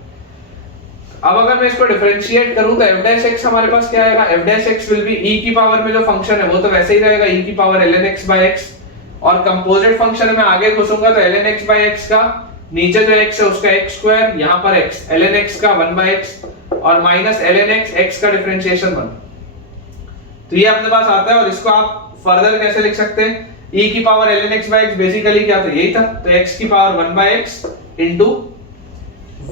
अब अगर मैं इसको डिफरेंशिएट करूं तो f' हमारे पास क्या आएगा, f' विल बी e की पावर में जो फंक्शन है वो तो वैसे ही रहेगा, e की power ln x by x। और कंपोजिट फंक्शन में आगे घुसूंगा तो ln x by x का नीचे जो x है उसका x², यहां पर x ln x का 1/x और माइनस ln x का डिफरेंशिएशन 1। तो ये अपने पास आता है, और इसको आप फर्दर कैसे लिख सकते हैं, e की power ln x by x basically क्या था, यही था, तो x की power 1/x into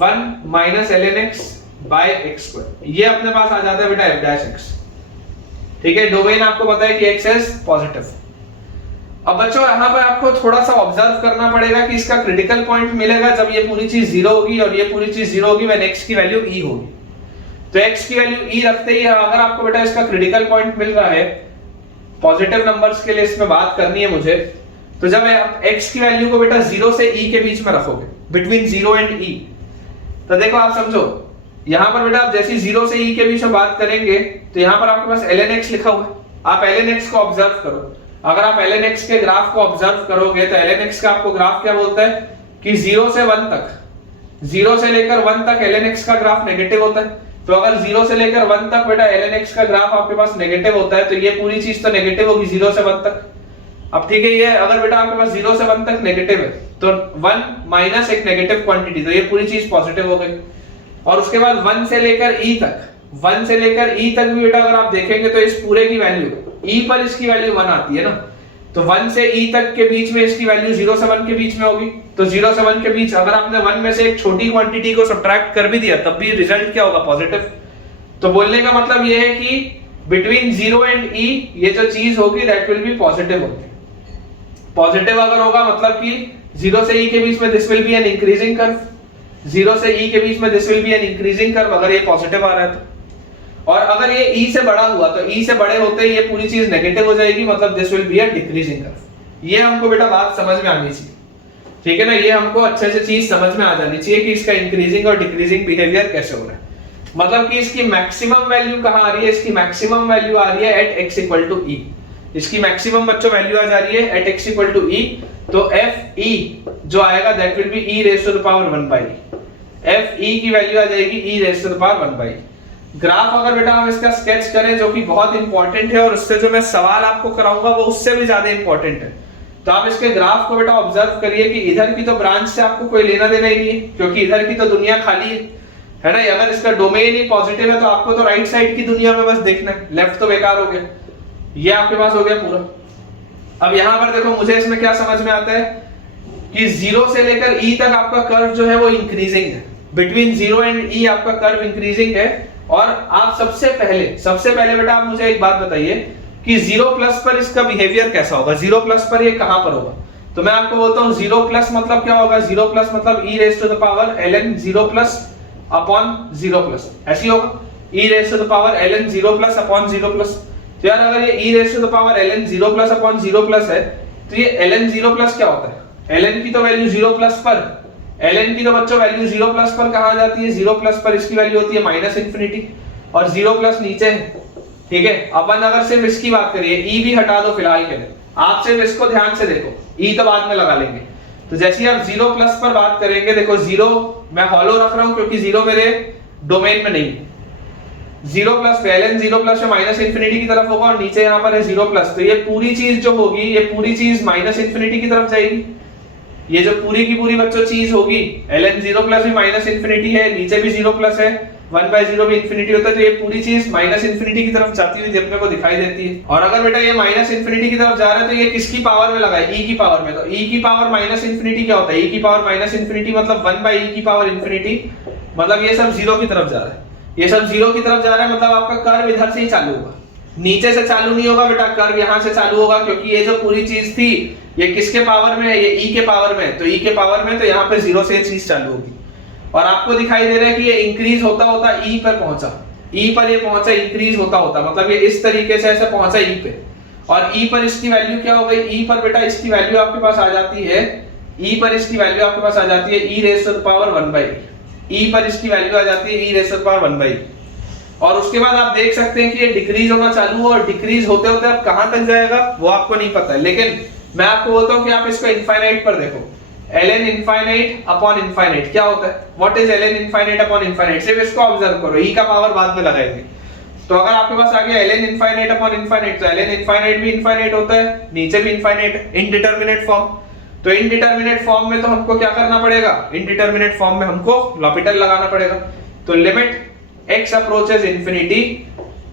1 minus ln x by x²। ये अपने पास आ जाता है बेटा f'। ठीक है, डोमेन आपको पता है कि x is पॉजिटिव। अब बच्चों यहाँ पे आपको थोड़ा सा ऑब्जर्व करना पड़ेगा कि इसका क्रिटिकल पॉइंट मिलेगा जब ये पूरी चीज 0 होगी और ये पूरी चीज 0 होगी, व्हेन x की वैल्यू e होगी। तो x की वैल्यू e रखते ही अगर आपको बेटा इसका क्रिटिकल पॉइंट मिल रहा है, पॉजिटिव नंबर्स के लिए इसमें बात करनी है मुझे, तो जब आप x की वैल्यू को बेटा 0 से e के बीच में रखोगे, बिटवीन 0 एंड e, तो देखो आप समझो यहां पर बेटा आप जैसे 0 से e के बीच में बात करेंगे तो यहां पर आपके पास ln x लिखा हुआ है। आप ln x को ऑब्जर्व करो, अगर आप ln x के ग्राफ को ऑब्जर्व करोगे तो ln x का आपको ग्राफ क्या बोलता है कि 0 से 1 तक, 0 से लेकर 1 तक ln x का ग्राफ नेगेटिव होता है। तो अगर 0 से लेकर 1 तक बेटा ln x का ग्राफ आपके पास नेगेटिव होता है, तो ये पूरी चीज तो नेगेटिव होगी 0 से 1 तक। अब ठीक है, ये अगर बेटा आपके पास 0 से 1 तक नेगेटिव है तो 1 माइनस एक नेगेटिव क्वांटिटी, तो ये पूरी चीज पॉजिटिव हो गई। और उसके बाद 1 से लेकर e तक, 1 से लेकर e तक भी बेटा अगर आप देखेंगे तो इस पूरे की वैल्यू e पर इसकी वैल्यू 1 आती है ना, तो 1 से e तक के बीच में इसकी वैल्यू 0 से 1 के बीच में होगी। तो 0 से 1 के बीच अगर आपने 1 में से एक छोटी क्वांटिटी को सब्ट्रैक्ट कर भी दिया तब भी रिजल्ट क्या होगा, पॉजिटिव। तो बोलने का मतलब ये है कि बिटवीन 0 एंड e ये जो चीज होगी दैट विल बी पॉजिटिव होगी। पॉजिटिव अगर होगा मतलब कि 0 से e के बीच में this will B an increasing curve, 0 से e के बीच में this will B an increasing curve अगर ये पॉजिटिव आ रहा है तो। और अगर ये e से बड़ा हुआ तो e से बड़े होते ही ये पूरी चीज नेगेटिव हो जाएगी, मतलब this will be a decreasing curve. ये हमको बेटा बात समझ में आनी चाहिए, ठीक है ना, ये हमको अच्छे से चीज समझ में आ जानी चाहिए कि इसका इंक्रीजिंग और डिक्रीजिंग बिहेवियर कैसे हो रहा है। मतलब कि इसकी मैक्सिमम वैल्यू कहां आ रही है, इसकी मैक्सिमम वैल्यू आ रही है at x equal to e। इसकी मैक्सिमम बच्चों वैल्यू आ जा रही है at x equal to e, तो f e जो आएगा that will be e raise to the power 1 by. f e की वैल्यू आ जाएगी e raise to the power 1 by. Graph अगर बेटा हम इसका स्केच करें जो कि बहुत इंपॉर्टेंट है और उससे जो मैं सवाल आपको कराऊंगा वो उससे भी ज्यादा इंपॉर्टेंट है। तो आप इसके ग्राफ को बेटा ऑब्जर्व करिए कि इधर की तो ब्रांच से आपको कोई लेना देना ही नहीं है, क्योंकि इधर की तो दुनिया खाली है ना। अगर इसका डोमेन ही पॉजिटिव है तो आपको तो राइट साइड की दुनिया में बस देखना है, लेफ्ट तो बेकार हो गया। ये आपके पास हो गया पूरा। अब यहां पर देखो मुझे इसमें क्या समझ में आता है कि 0 से लेकर E तक आपका कर्व जो है वो इंक्रीजिंग है। बिटवीन 0 एंड E आपका कर्व इंक्रीजिंग है। और आप सबसे पहले बेटा आप मुझे एक बात बताइए कि 0 प्लस पर इसका बिहेवियर कैसा होगा। 0 प्लस पर ये कहां पर होगा? तो मैं आपको बोलता हूं 0 प्लस मतलब क्या होगा। 0 प्लस मतलब e raise to the power ln 0 plus upon 0 plus, ऐसी होगा। e raise to the power ln 0 plus upon 0 plus. तो यार अगर ये e raise to the power ln 0 plus upon 0 plus है तो ये ln 0 प्लस क्या होता है? ln की तो वैल्यू 0 प्लस पर, ln की तो बच्चों वैल्यू 0 प्लस पर कहां जाती है? 0 प्लस पर इसकी वैल्यू होती है माइनस इंफिनिटी और 0 प्लस नीचे है। ठीक है, अपन अगर सिर्फ इसकी बात करिए, e भी हटा दो फिलहाल के लिए, आप सिर्फ इसको ध्यान से देखो, e तो बाद में लगा लेंगे। तो जैसे ही आप 0 प्लस पर बात करेंगे, देखो 0 मैं हॉलो रख रहा हूं क्योंकि 0 मेरे डोमेन में नहीं है। 0 प्लस ln 0 प्लस में माइनस इंफिनिटी की तरफ होगा और नीचे यहां पर है 0 प्लस, तो ये पूरी चीज जो होगी ये पूरी चीज माइनस इंफिनिटी की तरफ जाएगी। ये जो पूरी की पूरी बच्चों चीज होगी, ln 0 प्लस भी माइनस इंफिनिटी है, नीचे भी 0 प्लस है, 1/0 भी इंफिनिटी होता है, तो ये पूरी चीज माइनस इंफिनिटी की तरफ जाती हुई अपने को दिखाई देती है। और अगर बेटा ये माइनस इंफिनिटी की तरफ जा रहा है तो ये किसकी पावर में लगा है? e की पावर में। तो e की पावर माइनस इंफिनिटी क्या होता है? e की पावर माइनस इंफिनिटी मतलब 1/e की पावर इंफिनिटी, मतलब ये सब 0 की तरफ जा रहा है। ये सब 0 की तरफ जा रहा है, मतलब आपका कर्व इधर से ही चालू होगा, नीचे से चालू नहीं होगा बेटा, कर्व यहां से चालू होगा। क्योंकि ये जो पूरी चीज थी ये किसके पावर में है? ये e के पावर में है। तो e के पावर में तो यहाँ पे 0 से ये चीज चालू होगी और आपको दिखाई दे रहा है कि ये इंक्रीज होता होता e पर पहुंचा, e पर ये पहुंचा, इंक्रीज होता होता, मतलब ये इस तरीके से ऐसे पहुंचा e पे। और e पर इसकी वैल्यू क्या हो गई? e पर बेटा इसकी वैल्यू आपके पास आ जाती है, e पर इसकी वैल्यू आपके पास आ जाती है e raise to the power 1/e। e पर इसकी वैल्यू आ जाती है e raise to the power 1/e। और उसके बाद आप देख सकते हैं कि ये डिक्रीज होना चालू हो और डिक्रीज होते होते अब कहां तक जाएगा वो आपको नहीं पता है, लेकिन मैं आपको बोलता हूं कि आप इसको इनफाइनाइट पर देखो। ln इनफाइनाइट अपॉन इनफाइनाइट क्या होता है? What is ln infinite upon infinite? सिर्फ इसको ऑब्जर्व करो, e का पावर बाद में लगाएंगे। तो अगर आपके पास आ गया ln इनफाइनाइट अपॉन इनफाइनाइट, तो ln इनफाइनाइट भी इनफाइनाइट होता है, नीचे भी इनफाइनाइट, इनडिटरमिनेट फॉर्म। तो इनडिटरमिनेट फॉर्म में तो हमको क्या करना पड़ेगा? इनडिटरमिनेट फॉर्म में हमको लॉपिटल लगाना पड़ेगा। तो limit x approaches infinity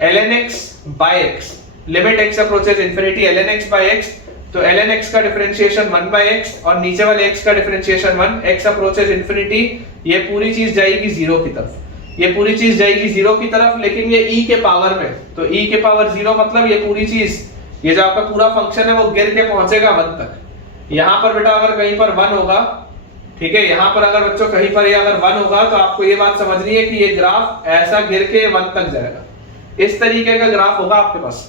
ln x by x, limit x approaches infinity ln x by x, तो ln x का डिफरेंशिएशन 1/x और नीचे वाले x का डिफरेंशिएशन 1, x approaches infinity, ये पूरी चीज जाएगी 0 की तरफ, ये पूरी चीज जाएगी 0 की तरफ, लेकिन ये e के पावर में। तो e के पावर 0 मतलब ये पूरी चीज, ये जो आपका पूरा फंक्शन है वो गिर के पहुंचेगा 1 तक। यहां पर बेटा अगर कहीं पर 1 होगा, ठीक है, यहां पर अगर बच्चों कहीं पर ये अगर 1 होगा तो आपको ये बात समझनी है कि ये ग्राफ ऐसा गिर के 1 तक जाएगा। इस तरीके का ग्राफ होगा आपके पास,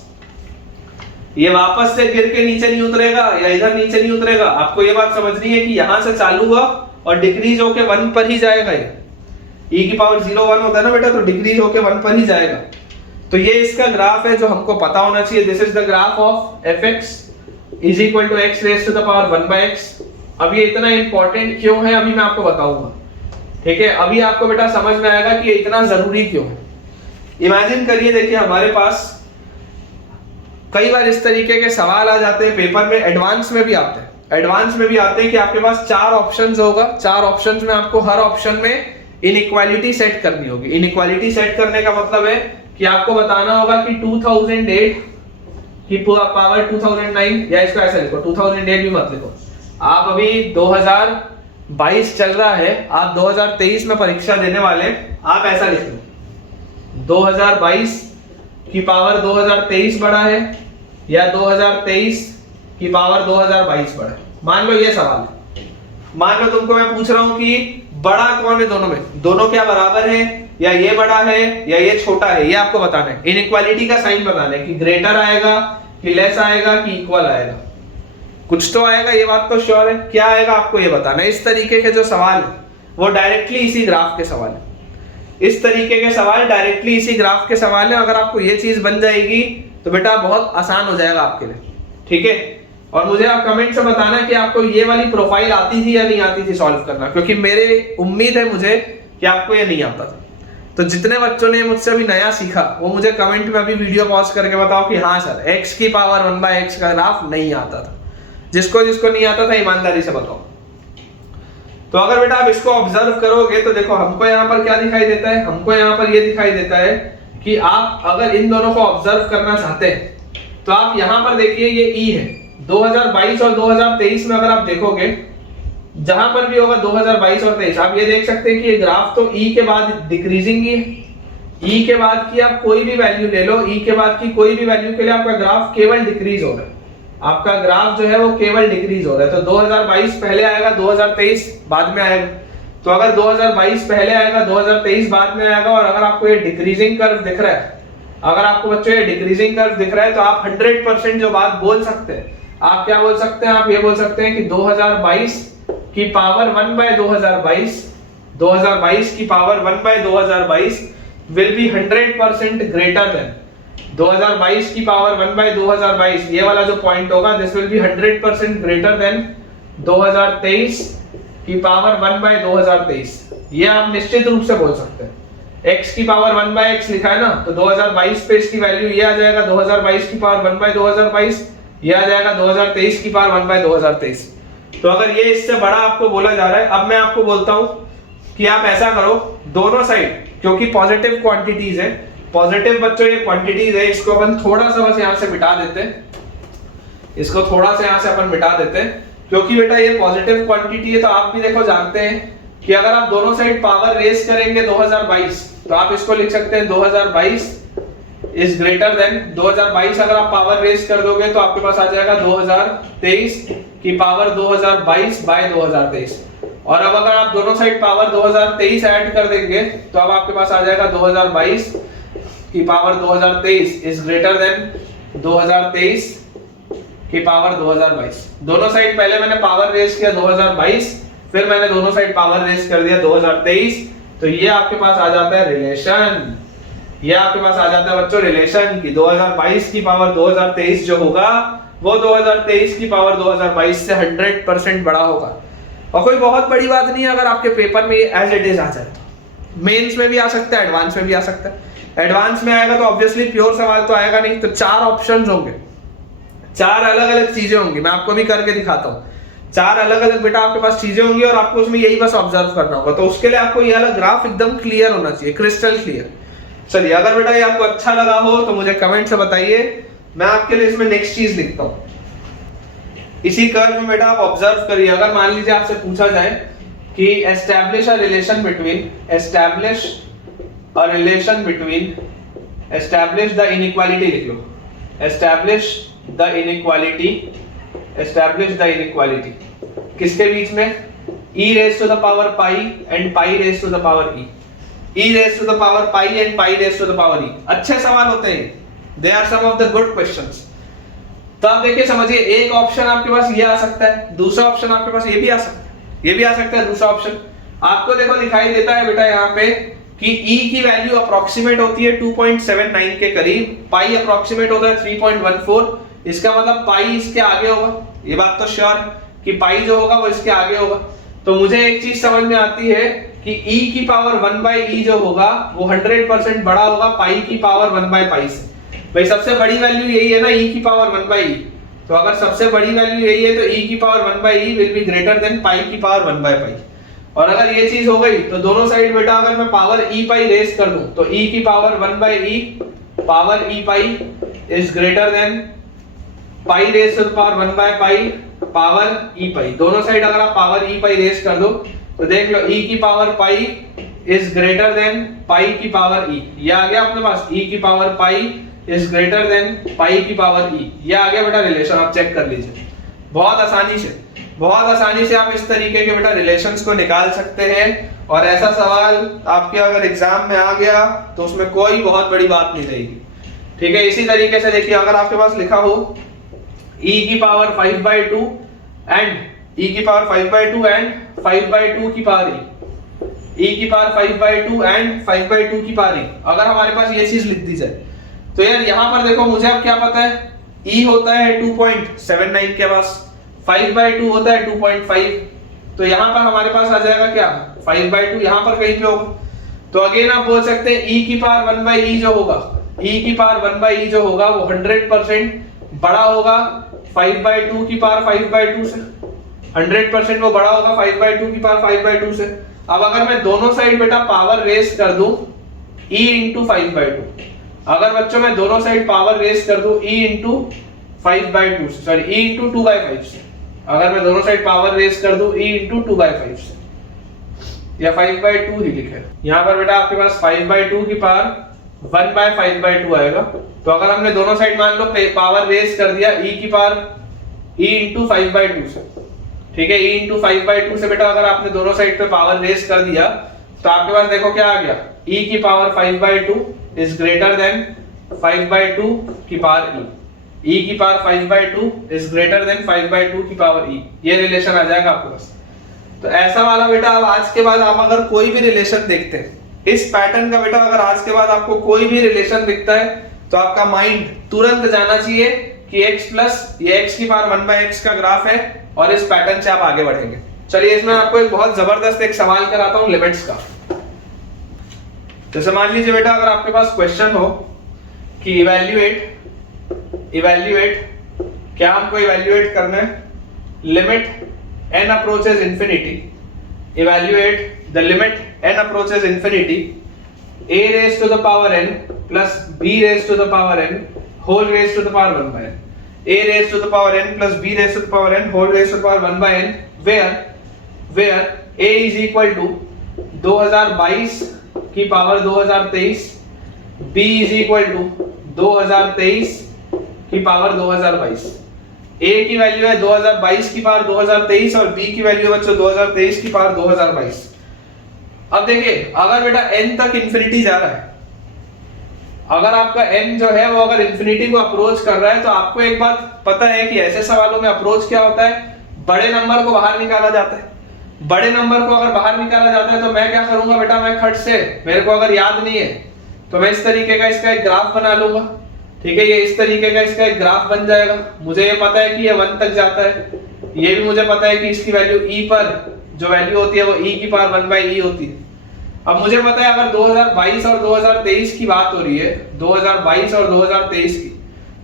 ये वापस से गिर के नीचे नहीं उतरेगा या इधर नीचे नहीं उतरेगा। आपको ये बात समझनी है कि यहां से चालू हुआ और डिक्रीज होके 1 पर ही जाएगा। ये e की पावर 0 1 होता है ना बेटा, तो डिक्रीज होके 1 पर ही जाएगा। तो ये इसका ग्राफ है जो हमको पता होना चाहिए। This is the graph of fx is equal to x raise to the power 1/x। अब ये इतना इंपॉर्टेंट क्यों है अभी मैं आपको बताऊंगा, ठीक है। अभी आपको बेटा समझ में आएगा कि ये इतना जरूरी क्यों है। इमेजिन करिए, देखिए हमारे पास कई बार इस तरीके के सवाल आ जाते हैं पेपर में, एडवांस में भी आते हैं। एडवांस में भी आते हैं कि आपके पास 4 ऑप्शंस होगा, 4 ऑप्शंस में आपको हर ऑप्शन में इनइक्वालिटी सेट करनी होगी। इनइक्वालिटी सेट करने का मतलब है कि आपको बताना होगा कि 2008 की पावर 2009, या इसको ऐसा लिखो 2008 भी मत लिखो आप, अभी 2022 चल रहा है, आप 2023 में परीक्षा देने वाले, आप ऐसा लिख लो 2022 की पावर 2023 बड़ा है या 2023 की पावर 2022 बड़ा है। मान लो ये सवाल है, मान लो तुमको मैं पूछ रहा हूं कि बड़ा कौन है दोनों में, दोनों क्या बराबर है या ये बड़ा है या ये छोटा है, ये आपको बताना है। इनइक्वालिटी का साइन बताना है कि ग्रेटर आएगा कि लेस आएगा कि इक्वल आएगा, कुछ तो आएगा, ये बात तो श्योर है। क्या आएगा आपको ये बताना है। इस तरीके के जो सवाल है वो डायरेक्टली इसी ग्राफ के सवाल है, इस तरीके के सवाल डायरेक्टली इसी ग्राफ के सवाल है। अगर आपको ये चीज बन जाएगी तो बेटा बहुत आसान हो जाएगा आपके लिए, ठीक है। और मुझे आप कमेंट से बताना कि आपको ये वाली प्रोफाइल आती थी या नहीं आती थी सॉल्व करना, क्योंकि मेरे उम्मीद है मुझे कि आपको ये नहीं आता था। तो जितने बच्चों ने मुझसे अभी नया सीखा वो मुझे कमेंट में अभी वीडियो पॉज करके बताओ कि हाँ सर x की पावर 1/x का ग्राफ नहीं आता था। जिसको जिसको नहीं आता था ईमानदारी से बताओ। तो अगर बेटा आप इसको ऑब्जर्व करोगे तो देखो हमको यहाँ पर क्या दिखाई देता है, हमको यहाँ पर ये दिखाई देता है कि आप अगर इन दोनों को ऑब्जर्व करना चाहते हैं तो आप यहाँ पर देखिए ये ई है 2022 और 2023 में अगर आप देखोगे जहां पर भी होगा 2022 और 23 आप ये देख सकते हैं कि ये ग्राफ तो ई के बाद डिक्रीजिंग ही है। ई के बाद की आप कोई भी वैल्यू ले लो, ई के बाद की कोई भी वैल्यू के लिए आपका ग्राफ केवल डिक्रीज हो रहा है, आपका ग्राफ जो है वो केवल डिक्रीज हो रहा है। तो 2022 पहले आएगा, 2023 बाद में आएगा। तो अगर 2022 पहले आएगा, 2023 बाद में आएगा, और अगर आपको ये डिक्रीजिंग कर्व दिख रहा है, अगर आपको बच्चों ये डिक्रीजिंग कर्व दिख रहा है तो आप 100% जो बात बोल सकते हैं, आप क्या बोल सकते हैं, आप ये बोल सकते हैं कि 2022 की पावर 1/2022, 2022 की power 1/2022 will be 100% greater than 2022 की पावर 1/2022, ये वाला जो पॉइंट होगा this will be 100% greater than 2023 की पावर 1/2023। ये आप निश्चित रूप से बोल सकते हैं। x की पावर 1/x लिखा है ना, तो 2022 पे इसकी वैल्यू ये आ जाएगा 2022 की पावर 1/2022, ये आ जाएगा 2023 की पावर 1/2023। तो अगर ये इससे बड़ा आपको बोला जा रहा है, अब मैं आपको बोलता हूं कि आप ऐसा करो, दोनों साइड क्योंकि पॉजिटिव क्वांटिटीज है, पॉजिटिव बच्चों ये क्वांटिटीज है, इसको अपन थोड़ा सा बस यहां से मिटा देते हैं, इसको थोड़ा सा यहां से अपन मिटा देते हैं, क्योंकि बेटा ये पॉजिटिव क्वांटिटी है। तो आप भी देखो जानते हैं कि अगर आप दोनों साइड पावर रेज करेंगे 2022 तो आप इसको लिख सकते हैं 2022 इज ग्रेटर देन 2022। अगर आप पावर रेज कर दोगे तो आपके पास आ जाएगा 2023 की पावर 2022/2023। और अब अगर आप दोनों साइड पावर 2023 ऐड कर देंगे तो अब आपके पास आ जाएगा 2022 की पावर 2023 इज ग्रेटर देन 2023 की पावर 2022। दोनों साइड पहले मैंने पावर रेज किया 2022, फिर मैंने दोनों साइड पावर रेज कर दिया 2023, तो ये आपके पास आ जाता है रिलेशन, ये आपके पास आ जाता है बच्चों रिलेशन की 2022 की पावर 2023 जो होगा वो 2023 की पावर 2022 से 100% बड़ा होगा। और कोई बहुत बड़ी बात नहीं है अगर आपके पेपर में एज इट इज आ जाए, तो मेंस में भी आ सकता है, एडवांस में भी आ सकता है। एडवांस में आएगा तो ऑब्वियसली प्योर सवाल तो आएगा नहीं, तो 4 ऑप्शंस होंगे, 4 अलग अलग चीजें होंगी, मैं आपको भी करके दिखाता हूँ। 4 अलग अलग बेटा आपके पास चीजें होंगी और आपको उसमें यही बस ऑब्जर्व करना होगा। तो उसके लिए आपको ये वाला ग्राफ एकदम क्लियर होना चाहिए, क्रिस्टल क्लियर। चलिए अगर बेटा ये आपको अच्छा लगा हो तो मुझे कमेंट से बताइए, मैं आपके लिए इसमें नेक्स्ट चीज लिखता हूं। इसी कर्व में बेटा आप ऑब्जर्व करिए, अगर मान लीजिए आपसे पूछा जाए कि establish a relation between, establish the inequality लिख लो, एस्टैब्लिश द इनइक्वालिटी किसके बीच में, e raised to the power pi and pi raised to the power e raised to the power pi and pi raised to the power e। अच्छे सवाल होते हैं, they are some of the good questions। तो आप देखिए समझिए, एक option आपके पास ये आ सकता है, दूसरा ऑप्शन आपके पास ये भी आ सकता है, ये भी आ सकता है दूसरा ऑप्शन। आपको देखो दिखाई देता है बेटा यहाँ पे कि e की वैल्यू अप्रोक्सीमेट होती है 2.79 के करीब, पाई अप्रोक्सीमेट होता है 3.14, इसका मतलब पाई इसके आगे होगा, ये बात तो श्योर है कि पाई जो होगा वो इसके आगे होगा। तो मुझे एक चीज समझ में आती है कि e की पावर 1/e जो होगा वो 100% बड़ा होगा पाई की पावर 1/पाई से। भाई सबसे बड़ी वैल्यू यही है ना, e की पावर 1/e, तो अगर सबसे बड़ी वैल्यू यही है तो e की power 1/e will be greater than pi की पावर 1/पाई। और अगर ये चीज हो गई तो दोनों साइड बेटा अगर मैं पावर e पाई रेज कर दूं तो e की power 1/e power e pi is greater than pi raise to the power 1/पाई पावर e पाई। दोनों साइड अगर आप पावर e पाई रेज कर दो तो देख लो e की power pi is greater than pi की पावर e, ये आ गया अपने पास e की power pi is greater than pi की पावर e, ये आ गया बेटा रिलेशन। आप चेक कर लीजिए, बहुत आसानी से आप इस तरीके के बेटा रिलेशंस को निकाल सकते हैं। और ऐसा सवाल आपके अगर एग्जाम में आ गया तो उसमें कोई बहुत बड़ी बात नहीं रहेगी, ठीक है। इसी तरीके से देखिए अगर आपके पास लिखा हो e की पावर 5/2 एंड e की पावर 5/2 एंड 5/2 की पावर e की पावर 5/2 एंड 5/2 की पावर e, अगर हमारे पास ये चीज लिख दी जाए तो यार यहाँ पर देखो मुझे अब क्या पता है, e होता है 2.79 के पास, 5/2 होता है 2.5, तो यहाँ पर हमारे पास आ जाएगा क्या 5/2, यहाँ पर कहीं पे होगा। तो अगेन आप बोल सकते हैं e की पावर 1/e जो होगा, e की पावर 1/e जो होगा वो 100% बड़ा होगा 5/2 की पावर 5/2 से। 100% वो बड़ा होगा 5/2 की पावर 5/2 से। अब अगर मैं दोनों साइड बेटा पावर रेस कर दूं e इंटू 5/2, अगर बच्चों मैं दोनों साइड पावर रेस कर दूं e इंटू 5/2 से, सॉरी e इंटू 2/5 से, अगर मैं दोनों साइड पावर रेस कर दूं e इंटू 2/5 से या 5/2 ही लिखे, यहाँ पर बेटा आपके पास 5/2 की पावर 1/5/2 आएगा। तो अगर हमने दोनों साइड मान लो पावर रेस कर दिया e की पावर e इंटू 5/2 से, ठीक है, e इंटू 5/2 से बेटा अगर आपने दोनों साइड पे पावर रेस कर दिया तो आपके पास देखो क्या आ गया, e की पावर 5/2 इज ग्रेटर देन 5/2 की पावर e की पावर 5/2 इज ग्रेटर देन 5/2 की पावर e, ये रिलेशन आ जाएगा आपके पास। तो ऐसा वाला बेटा अब आज के बाद आप अगर कोई भी रिलेशन देखते हैं इस पैटर्न का बेटा, अगर आज के बाद आपको कोई भी रिलेशन दिखता है तो आपका माइंड तुरंत जाना चाहिए कि x प्लस ये x की पावर 1/x का ग्राफ है और इस पैटर्न से आप आगे बढ़ेंगे। चलिए इसमें आपको एक बहुत जबरदस्त एक सवाल कराता हूं लिमिट्स का। जैसे मान लीजिए बेटा अगर आपके पास क्वेश्चन हो कि इवैल्यूएट क्या हमको इवैल्यूएट करना है limit n approaches infinity, evaluate the limit n approaches infinity, a raised to the power n plus b raised to the power n whole raised to the power 1/n, a raised to the power n plus b raised to the power n whole raised to the power 1/n, where a is equal to 2022 की power 2023, b is equal to 2023 की power 2022। a की value है 2022 की power 2023 और b की value बच्चों 2023 की power 2022। अब देखिए अगर बेटा n तक इंफिनिटी जा रहा है, अगर आपका n जो है वो अगर इंफिनिटी को अप्रोच कर रहा है तो आपको एक बात पता है कि ऐसे सवालों में अप्रोच क्या होता है, बड़े नंबर को बाहर निकाला जाता है। बड़े नंबर को अगर बाहर निकाला जाता है तो मैं क्या करूंगा बेटा, मैं खट से, मेरे को अगर याद नहीं है तो मैं इस तरीके का इसका एक ग्राफ बना लूंगा, ठीक है, ये इस तरीके का इसका एक ग्राफ बन जाएगा। मुझे ये पता है कि ये 1 तक जाता है, ये भी मुझे पता है कि इसकी वैल्यू e पर जो वैल्यू होती है वो e की पावर 1/e होती है। अब मुझे पता है अगर 2022 और 2023 की बात हो रही है, 2022 और 2023 की,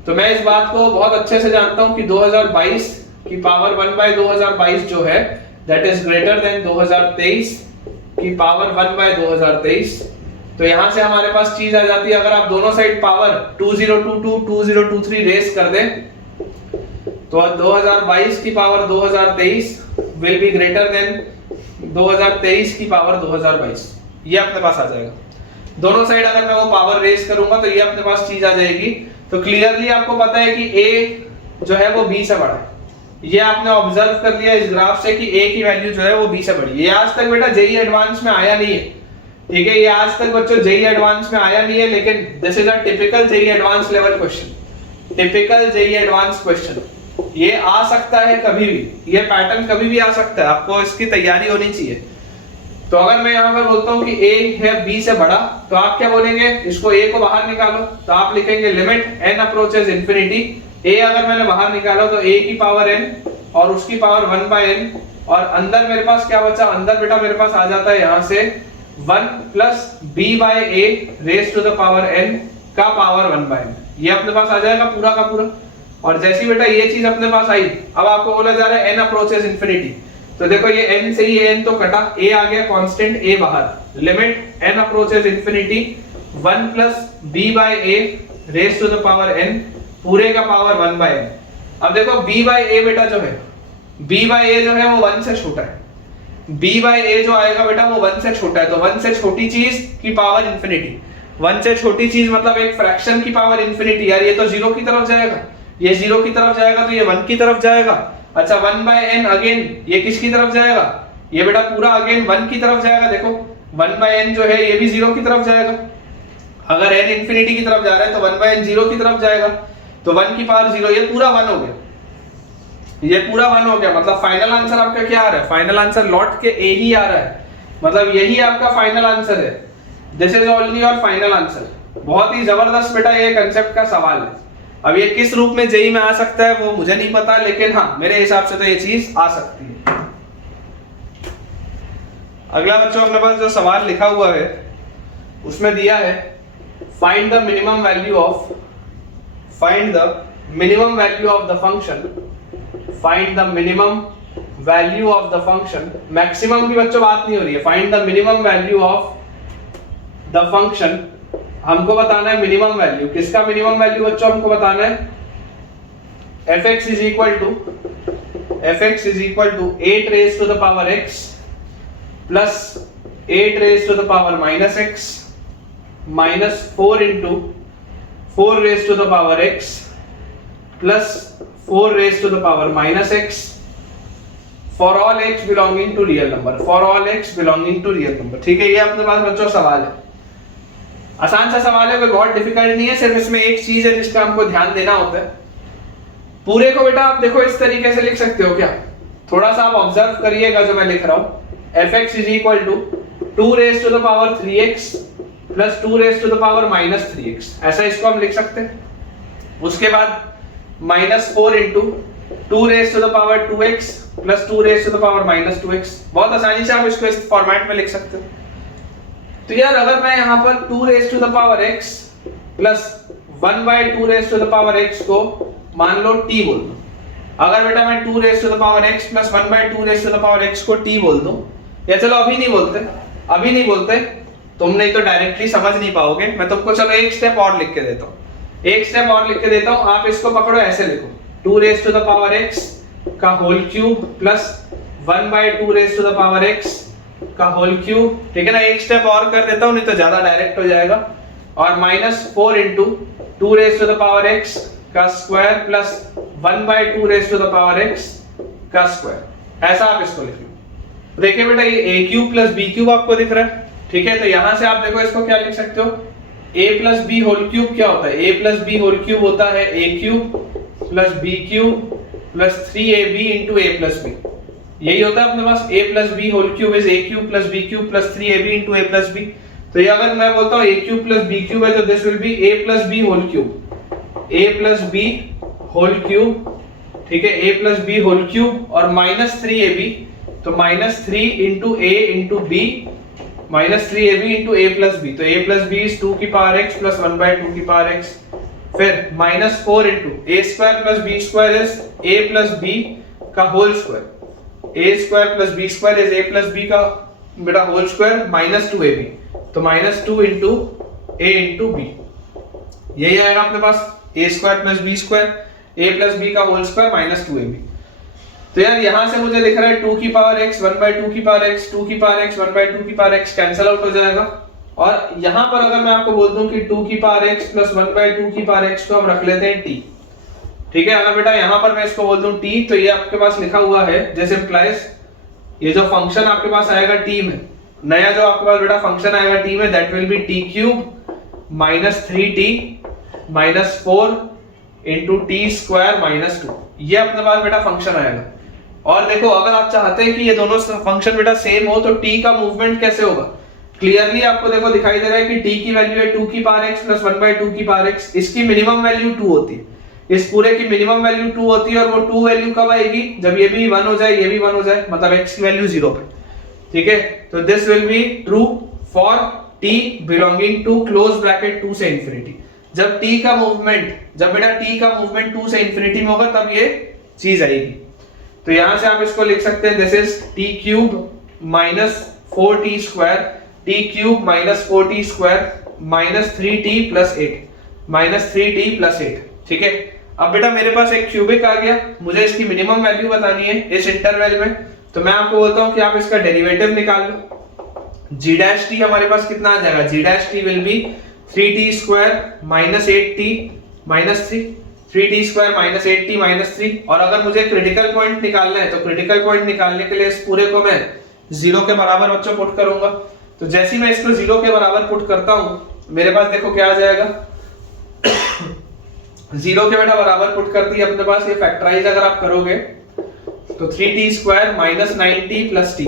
तो मैं इस बात को बहुत अच्छे से जानता हूं कि 2022 की पावर 1/2022 जो है दैट इज ग्रेटर देन 2023 की पावर 1/2023। तो यहां से हमारे पास चीज आ जाती है, अगर आप दोनों साइड पावर 2022 2023 रेस कर दें तो 2022 की power 2023 will be greater then 2023 की पावर 2022, ये अपने पास आ जाएगा। दोनों साइड अगर मैं वो पावर रेस करूंगा तो ये अपने पास चीज आ जाएगी। तो क्लियरली आपको पता है कि a जो है वो b से बड़ा है, ये आपने ऑब्जर्व कर लिया इस ग्राफ से कि a की वैल्यू जो है वो b से बड़ी है। ये आज तक बेटा जेईई एडवांस में आया नहीं है, ठीक है, ये आज तक बच्चों जेईई एडवांस में आया नहीं है, लेकिन this is a typical JEE advance level question, typical JEE advance question. ये आ सकता है कभी भी, ये पैटर्न कभी भी आ सकता है, आपको इसकी तैयारी होनी चाहिए। तो अगर मैं यहाँ पर बोलता हूँ कि a है b से बड़ा, तो आप क्या बोलेंगे, इसको a को बाहर निकालो, तो आप लिखेंगे limit n approaches infinity. a अगर मैंने बाहर निकाला तो a की पावर n और उसकी पावर 1/n, और अंदर मेरे पास क्या बचा, अंदर बेटा मेरे पास आ जाता है यहाँ से 1 plus b/a raise to the power n का पावर 1/n, ये अपने पास आ जाएगा पूरा का पूरा। और जैसी बेटा ये चीज अपने पास आई, अब आपको बोला जा रहा है n अप्रोचेस इंफिनिटी, तो देखो ये n से ये n तो कटा, a आ गया कांस्टेंट a बाहर, limit n approaches infinity 1 plus b/a raise to the power n पूरे का पावर 1/n। अब देखो b/a बेटा जो है, b/a जो है वो 1 से छोटा है, b/a जो आएगा बेटा वो 1 से छोटा है, तो 1 से छोटी चीज की पावर इंफिनिटी, 1 से छोटी चीज मतलब एक फ्रैक्शन की पावर इंफिनिटी, यार ये तो 0 की तरफ जाएगा, ये 0 की तरफ जाएगा तो ये 1 की तरफ जाएगा। अच्छा 1/n अगेन ये किसकी तरफ जाएगा, ये बेटा पूरा अगेन 1 की तरफ जाएगा। देखो 1/n जो है ये भी 0 की तरफ जाएगा, अगर n इंफिनिटी की तरफ जा रहा है तो 1/n 0 की तरफ जाएगा, तो 1 की पावर 0, ये पूरा 1 हो गया, ये पूरा 1 हो गया। मतलब फाइनल आंसर आपका क्या आ रहा है, फाइनल आंसर लौट के a ही आ रहा है, मतलब यही आपका फाइनल आंसर है, this is only your final answer. बहुत ही जबरदस्त बेटा ये कंसेप्ट का सवाल है। अब ये किस रूप में जेईई में आ सकता है वो मुझे नहीं पता, लेकिन हाँ मेरे हिसाब से तो ये चीज आ सकती है। अगला बच्चों अपने पास जो सवाल लिखा हुआ है उसमें दिया है find the minimum value of the function, find the minimum value of the function, maximum की बच्चों बात नहीं हो रही है, find the minimum value of the function, हमको बताना है मिनिमम वैल्यू, किसका मिनिमम वैल्यू बच्चों हमको बताना है, fx is equal to 8 raised to the power x plus 8 raised to the power minus x minus 4 into 4 raised to the power x plus 4 raised to the power minus x for all x belonging to real number, for all x belonging to real number। ठीक है, ये अपने पास बच्चों सवाल है, आसान सा सवाल है, कोई बहुत डिफिकल्ट नहीं है, सिर्फ इसमें एक चीज है जिसका हमको ध्यान देना होता है। पूरे को बेटा आप देखो इस तरीके से लिख सकते हो क्या, थोड़ा सा आप ऑब्जर्व करिएगा जो मैं लिख रहा हूं, fx is equal to 2 raised to the power 3x plus 2 raised to the power minus 3x, ऐसा इसको हम लिख सकते हैं। उसके बाद minus 4 into 2 raised to the power 2x plus 2 raised to the power minus 2x, बहुत आसानी से आप इसको इस फॉर्मेट में लिख सकते हो। तो यार अगर मैं यहाँ पर 2 raised to the power x plus 1 by 2 raised to the power x को मान लो t बोल दूं, अगर बेटा मैं 2 raised to the power x plus 1 by 2 raised to the power x को t बोल दूं, या चलो अभी नहीं बोलते, तुम नहीं तो डायरेक्टली समझ नहीं पाओगे, मैं तुमको चलो एक स्टेप और लिख के देता हूं, आप इसको पकड़ो, ऐसे लिखो 2 raised to the power x का whole cube plus 1 by 2 raised to the power x का होल क्यूब, ठीक है ना, एक स्टेप और कर देता हूं नहीं तो ज्यादा डायरेक्ट हो जाएगा, और minus 4 into 2 raised to the power x का square plus 1 by 2 raised to the power x का स्क्वायर, ऐसा आप इसको लिख लो। देखिए बेटा ये a cube plus b cube आपको दिख रहा है, ठीक है, तो यहां से आप देखो इसको क्या लिख सकते हो, a plus b whole cube क्या होता है, a plus b whole cube होता है a cube plus b cube plus 3ab into a plus b, यही होता है अपने पास, a plus b whole cube is a cube plus b cube plus 3ab into a plus b। तो ये अगर मैं बोलता हूँ a cube plus b cube है तो this will be a plus b whole cube, a plus b whole cube, ठीक है, a plus b whole cube और माइनस 3ab, तो minus 3 into a into b minus 3ab into a plus b, तो a plus b is 2 की power x plus 1 by 2 की power x, फिर minus 4 into a square plus b square is a plus b का whole square, a square plus b square is a plus b का बेटा whole square minus 2ab, तो minus 2 into a into b, यही आएगा अपने पास a square plus b square a plus b का whole square minus 2ab। तो यार यहां से मुझे दिख रहा है 2 की पावर x 1 by 2 की पावर x 2 की पावर x 1 by 2 की पावर x कैंसिल आउट हो जाएगा, और यहां पर अगर मैं आपको बोल दूं कि 2 की पावर x प्लस 1 by 2 की पावर x को हम रख लेते हैं t, ठीक है, अगर बेटा यहां पर मैं इसको बोल दूं t, तो ये आपके पास लिखा हुआ है जैसे इंप्लाइज ये जो फंक्शन आपके पास आएगा t में, नया जो आपके पास बेटा फंक्शन आएगा t में, that will B t cube minus 3t minus 4 into T square minus 2, ये अपने पास बेटा फंक्शन आएगा। और देखो अगर आप चाहते हैं कि ये दोनों फंक्शन बेटा सेम हो तो t का मूवमेंट कैसे होगा, क्लियरली आपको देखो दिखाई दे रहा है कि t की वैल्यू है 2 की पावर x प्लस 1 by 2 की पावर x, इसकी मिनिमम वैल्यू 2 होती है, इस पूरे की मिनिमम वैल्यू 2 होती है, और वो 2 वैल्यू कब आएगी, जब ये भी 1 हो जाए ये भी 1 हो जाए, मतलब x की वैल्यू 0 पे, ठीक है, तो this will be true for t belonging to close bracket 2 से इंफिनिटी, जब t का मूवमेंट, जब बेटा t का मूवमेंट 2 से इंफिनिटी में होगा तब ये चीज आएगी। तो यहां से आप इसको लिख सकते हैं this is t cube minus 4t square, t cube minus 4t square minus 3t plus 8 minus 3t plus 8, ठीक है। अब बेटा मेरे पास एक क्यूबिक आ गया, मुझे इसकी मिनिमम वैल्यू बतानी है इस इंटरवल में, तो मैं आपको बोलता हूं कि आप इसका डेरिवेटिव निकाल लो। g डैश t हमारे पास कितना आ जाएगा, g dash t will be 3t square minus 8t minus 3, 3t square minus 8t minus 3, और अगर मुझे क्रिटिकल पॉइंट निकालना है तो क्रिटिकल पॉइंट निकालने के लिए इस पूरे को मैं 0 के बराबर बच्चों पुट करूंगा। तो जैसे ही मैं इसको 0 के बराबर पुट करता हूं मेरे पास देखो क्या आ जाएगा 0 के बेटा बराबर पुट कर दिया अपने पास, ये फैक्टराइज अगर आप करोगे तो 3t square minus 9t plus t,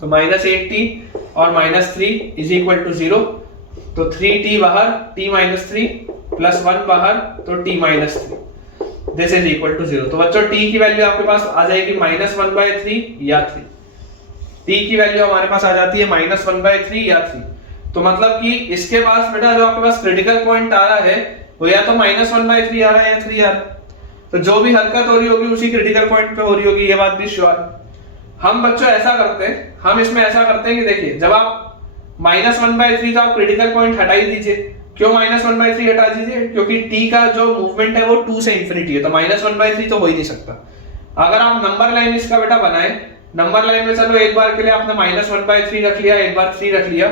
तो माइनस 8t और माइनस 3 इज इक्वल टू 0, तो 3t बाहर t माइनस 3 प्लस 1 बाहर तो t minus 3, this is equal to 0। तो बच्चों t की वैल्यू आपके पास आ जाएगी माइनस 1 by 3 या 3, t की वैल्यू हमारे पास आ जाती है माइनस 1 by 3 या 3। तो मतलब कि इसके पास बेटा जो आपके पास क्रिटिकल पॉइंट आ रहा है वो या तो -1/3 आ रहा है या 3 आ रहा है। तो जो भी हरकत हो रही होगी उसी क्रिटिकल पॉइंट पे हो रही होगी, ये बात भी श्योर। हम बच्चों ऐसा करते हैं, हम इसमें ऐसा करते हैं कि देखिए जब आप -1/3 का आप क्रिटिकल पॉइंट हटा ही दीजिए। क्यों -1/3 हटा दीजिए? क्योंकि t का जो मूवमेंट है वो 2 से इंफिनिटी है, तो -1/3 तो हो ही नहीं सकता। अगर आप नंबर लाइन इसका बेटा बनाए, नंबर लाइन में चलो एक बार के लिए आपने -1/3 रख लिया, एक बार 3 रख लिया,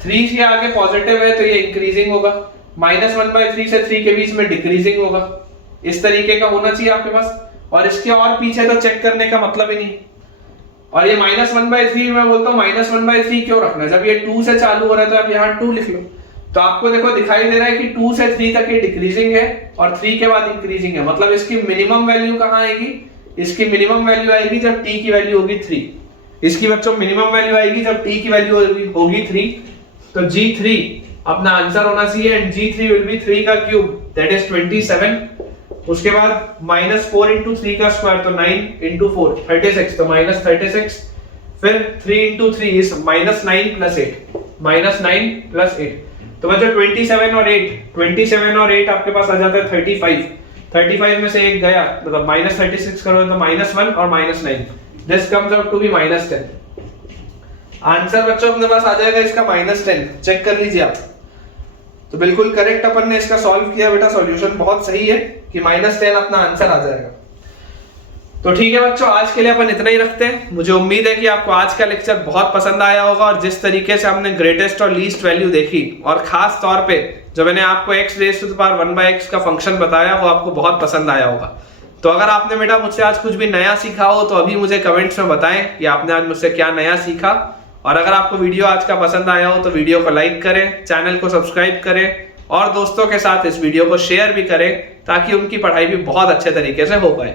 3 से आगे पॉजिटिव है तो ये इंक्रीजिंग होगा, -1/3 से 3 के बीच में डिक्रीजिंग होगा। इस तरीके का होना चाहिए आपके पास, और इसके और पीछे तो चेक करने का मतलब ही नहीं। और ये -1/3 मैं बोलता हूँ -1/3 क्यों रखना है? जब ये 2 से चालू हो रहा है तो आप यहाँ 2 लिख लो, तो आपको देखो दिखाई दे रहा है कि 2 से 3 तक ये डिक्रीजिंग है और 3 के बाद इंक्रीजिंग है। मतलब इसकी मिनिमम वैल्यू कहाँ आएगी? इसकी मिनिमम वैल्यू आएगी जब t की वैल्यू होगी 3। इसकी बच्चों मिनिमम वैल्यू आएगी जब t की वैल्यू होगी 3। तो G3 अपना आंसर होना चाहिए, एंड G3 विल बी 3 का क्यूब, दैट इज 27। उसके बाद -4 into 3 का स्क्वायर, तो 9 into 4 36, तो -36। फिर 3 into 3 is -9 plus 8, -9 plus 8। तो बच्चों 27 और 8 आपके पास आ जाता है 35 में से एक गया, मतलब -36 करो तो -1 और -9, this comes out to be -10। Answer बच्चों अपने पास आ जाएगा इसका -10। चेक कर लीजिए आप, तो बिल्कुल करेक्ट अपन ने इसका सॉल्व किया बेटा, सॉल्यूशन बहुत सही है कि -10 अपना आंसर आ जाएगा। तो ठीक है बच्चों, आज के लिए अपन इतना ही रखते हैं। मुझे उम्मीद है कि आपको आज का लेक्चर बहुत पसंद आया होगा, और जिस तरीके से हमने ग्रेटेस्ट और लीस्ट वैल्यू देखी, और खास तौर पे जो मैंने आपको x⁻1/x का फंक्शन बताया वो आपको बहुत पसंद आया होगा। तो अगर आपने बेटा मुझसे आज कुछ भी नया सीखा हो तो अभी मुझे कमेंट्स में बताएं कि आपने आज मुझसे क्या नया सीखा। और अगर आपको वीडियो आज का पसंद आया हो तो वीडियो को लाइक करें, चैनल को सब्सक्राइब करें, और दोस्तों के साथ इस वीडियो को शेयर भी करें ताकि उनकी पढ़ाई भी बहुत अच्छे तरीके से हो पाए।